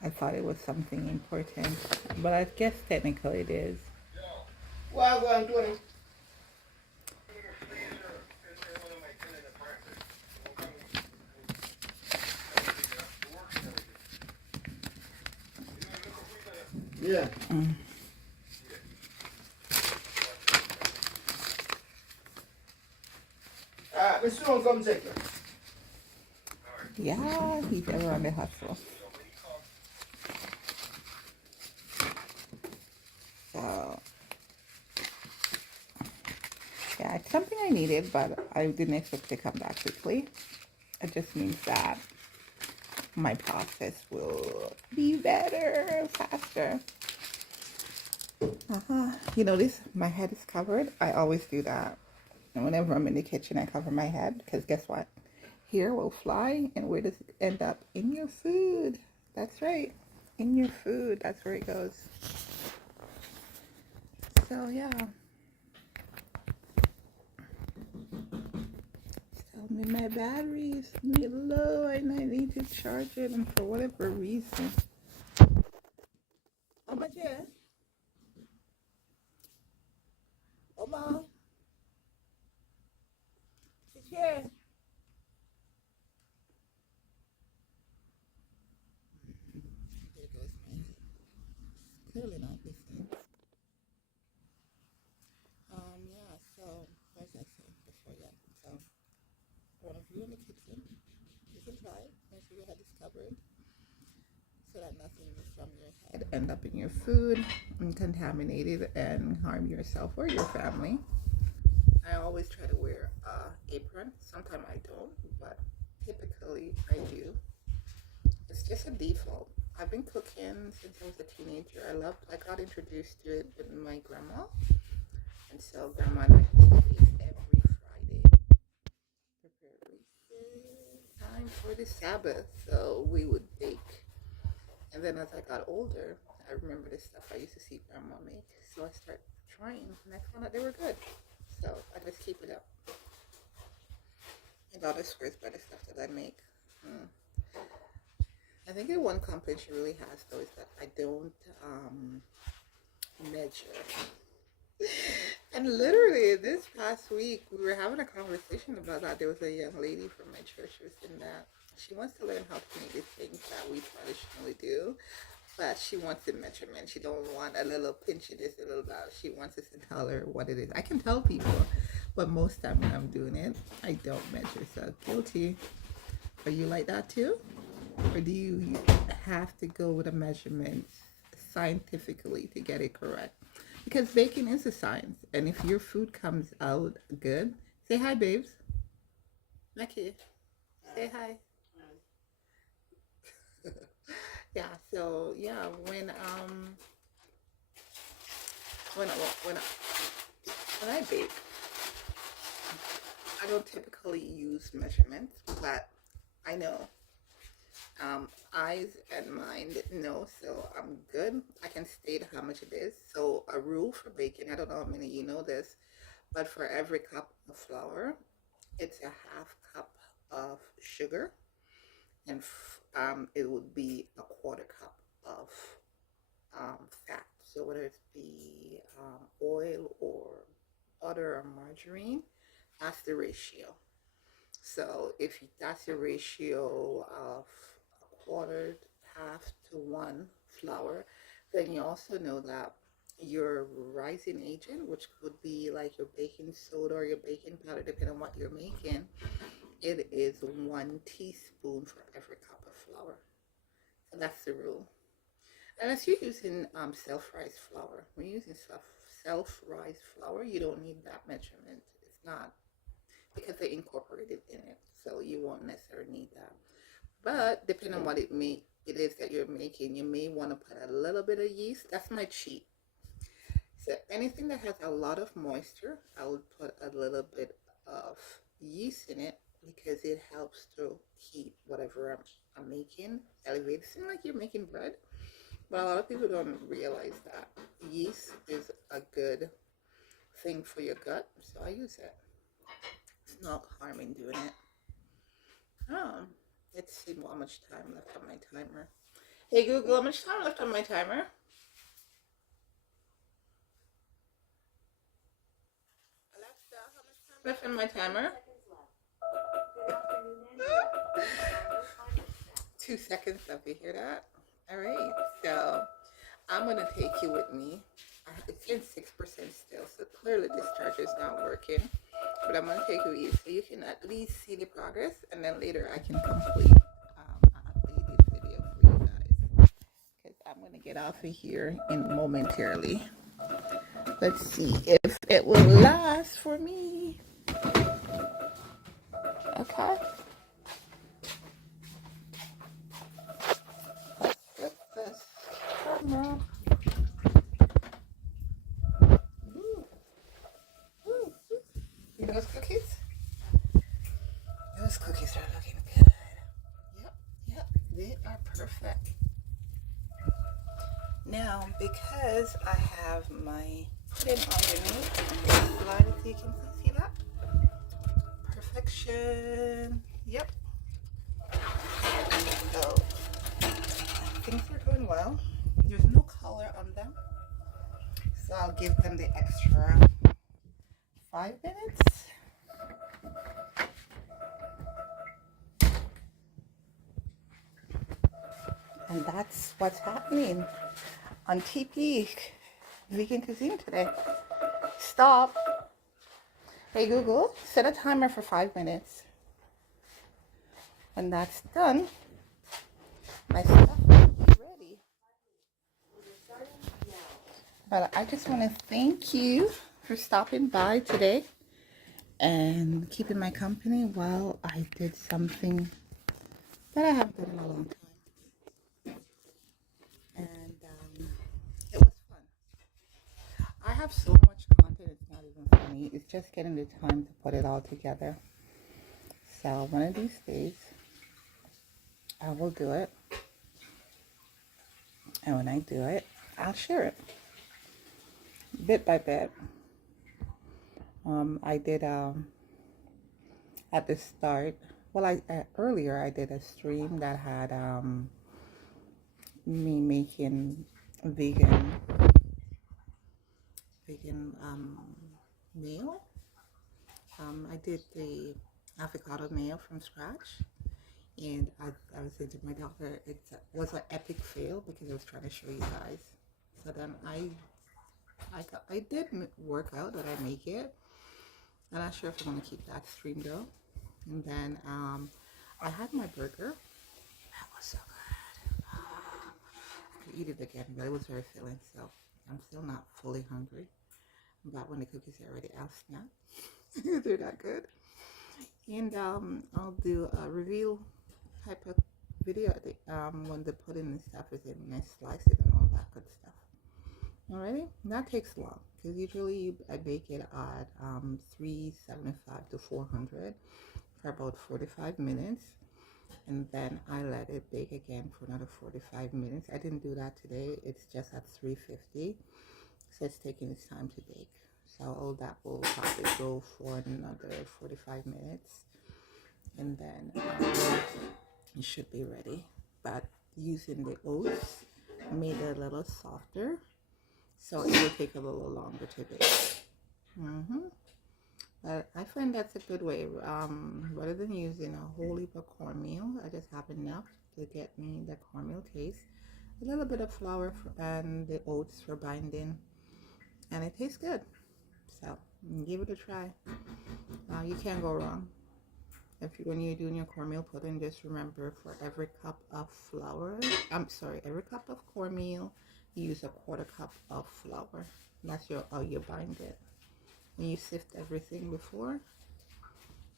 I thought it was something important, but I guess technically it is. Well, I'm doing it. Yeah. Alright, Miss Sloan, come check it. Yeah, he's ever on the hustle. So, yeah, it's something I needed, but I didn't expect to come back quickly. It just means that my process will be better, faster. You notice my head is covered? I always do that. And whenever I'm in the kitchen, I cover my head because guess what? Hair will fly, and where does it end up? In your food. That's right. In your food. That's where it goes. So, yeah. Tell me my batteries need low and I need to charge it, and for whatever reason. How much is? Oh, Mom. It's here. There goes my head. Clearly not listening. Yeah, so, what was I saying before? Yeah, so, one of you in the kitchen, you can try it. Make sure your head is covered so that nothing from your head end up in your food and contaminate it and harm yourself or your family. I always try to wear an apron. Sometimes I don't, but typically I do. It's just a default. I've been cooking since I was a teenager. I got introduced to it with my grandma. And so grandma and I used to every Friday. Prepare time for the Sabbath. So we would bake. And then as I got older, I remember the stuff I used to see grandma make. So I started trying and I found out they were good. So I just keep it up. My daughter swears by the stuff that I make. I think the one complaint she really has though is that I don't measure. And literally this past week we were having a conversation about that. There was a young lady from my church who was in that she wants to learn how to make the things that we traditionally do, but she wants a measurement. She don't want a little pinch of this, a little that. She wants us to tell her what it is. I can tell people, but most time when I'm doing it, I don't measure. So guilty. Are you like that too? Or do you have to go with a measurement scientifically to get it correct? Because baking is a science, and if your food comes out good, say hi, babes. Lucky, say hi. Yeah. So yeah, when I bake, I don't typically use measurements, but I know. Eyes and mind know, so I'm good. I can state how much it is. So a rule for baking, I don't know how many of you know this, but for every cup of flour, it's a half cup of sugar, and it would be a quarter cup of fat. So whether it be oil or butter or margarine, that's the ratio. So if that's your ratio of a quarter, half to one flour, then you also know that your rising agent, which could be like your baking soda or your baking powder, depending on what you're making, it is 1 teaspoon for every cup of flour. So that's the rule. Unless you're using self-rise flour. When you're using self-rise flour, you don't need that measurement. It's not, because they incorporated in it, so you won't necessarily need that. But depending on what it is that you're making, you may want to put a little bit of yeast. That's my cheat. So anything that has a lot of moisture, I would put a little bit of yeast in it because it helps to keep whatever I'm making elevated. It seems like you're making bread, but a lot of people don't realize that yeast is a good thing for your gut, so I use it. It's not harming doing it. Let's see how much time left on my timer. Hey Google, how much time left on my timer? Alexa, how much time left on my timer? 2 seconds left. You hear that? All right. So I'm gonna take you with me. It's in 6% still, so clearly this charger is not working. but I'm gonna take these so you can at least see the progress, and then later I can complete an updated video for you guys. Because I'm gonna get off of here in momentarily. Let's see if it will last for me. Okay. Let's flip this camera. Ooh. Ooh. See those cookies? Those cookies are looking good. Yep, they are perfect. Now, because I have my pudding underneath, slide it so you can see that. Perfection. Yep. So, things are going well. There's no color on them, so I'll give them the extra 5 minutes. And that's what's happening on TP Vegan Cuisine today. Stop. Hey Google, set a timer for 5 minutes. When that's done, my stuff will be ready. But I just want to thank you for stopping by today and keeping my company while I did something that I haven't done in a long time. And it was fun. I have so much content, it's not even funny. It's just getting the time to put it all together. So one of these days, I will do it. And when I do it, I'll share it. Bit by bit. I did, at the start, well, earlier I did a stream that had, me making vegan mayo. I did the avocado mayo from scratch, and I was saying to my daughter, it was an epic fail because I was trying to show you guys. So then I did work out that I make it. I'm not sure if I'm gonna keep that stream though. And then I had my burger. That was so good. I could eat it again, but it was very filling, so I'm still not fully hungry. But when the cookies are ready, I'll snack. They're that good. And I'll do a review type of video when the pudding and stuff is in, and I slice it and all that good stuff. Alrighty, that takes long because usually I bake it at 375 to 400 for about 45 minutes, and then I let it bake again for another 45 minutes. I didn't do that today. It's just at 350, so it's taking its time to bake. So all that will probably go for another 45 minutes, and then it should be ready. But using the oats made it a little softer, so it will take a little longer to bake. But I find that's a good way. Rather than using a whole heap of cornmeal, I just have enough to get me the cornmeal taste, a little bit of flour and the oats for binding, and it tastes good. So give it a try. You can't go wrong. When you're doing your cornmeal pudding, just remember for every cup of every cup of cornmeal, you use a 1/4 cup of flour. That's how you bind it. When you sift everything before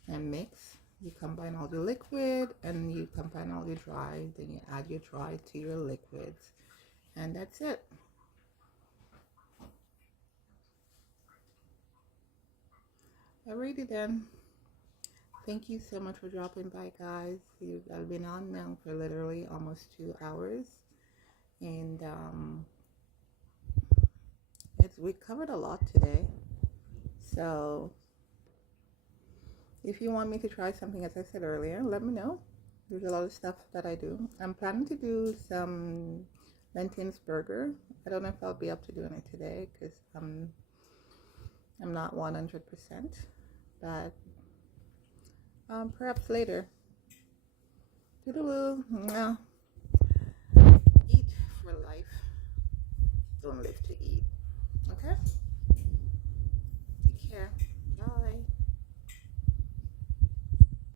and mix, you combine all the liquid and you combine all your dry, then you add your dry to your liquids, and that's it. Alrighty then. Thank you so much for dropping by, guys. I've been on now for literally almost 2 hours, and we covered a lot today. So if you want me to try something, as I said earlier, let me know. There's a lot of stuff that I do. I'm planning to do some lentils burger. I don't know if I'll be able to do it today because I'm not 100%, but perhaps later. Toodaloo. Mwah. Eat for life. Don't live to eat. Okay? Take care. Bye.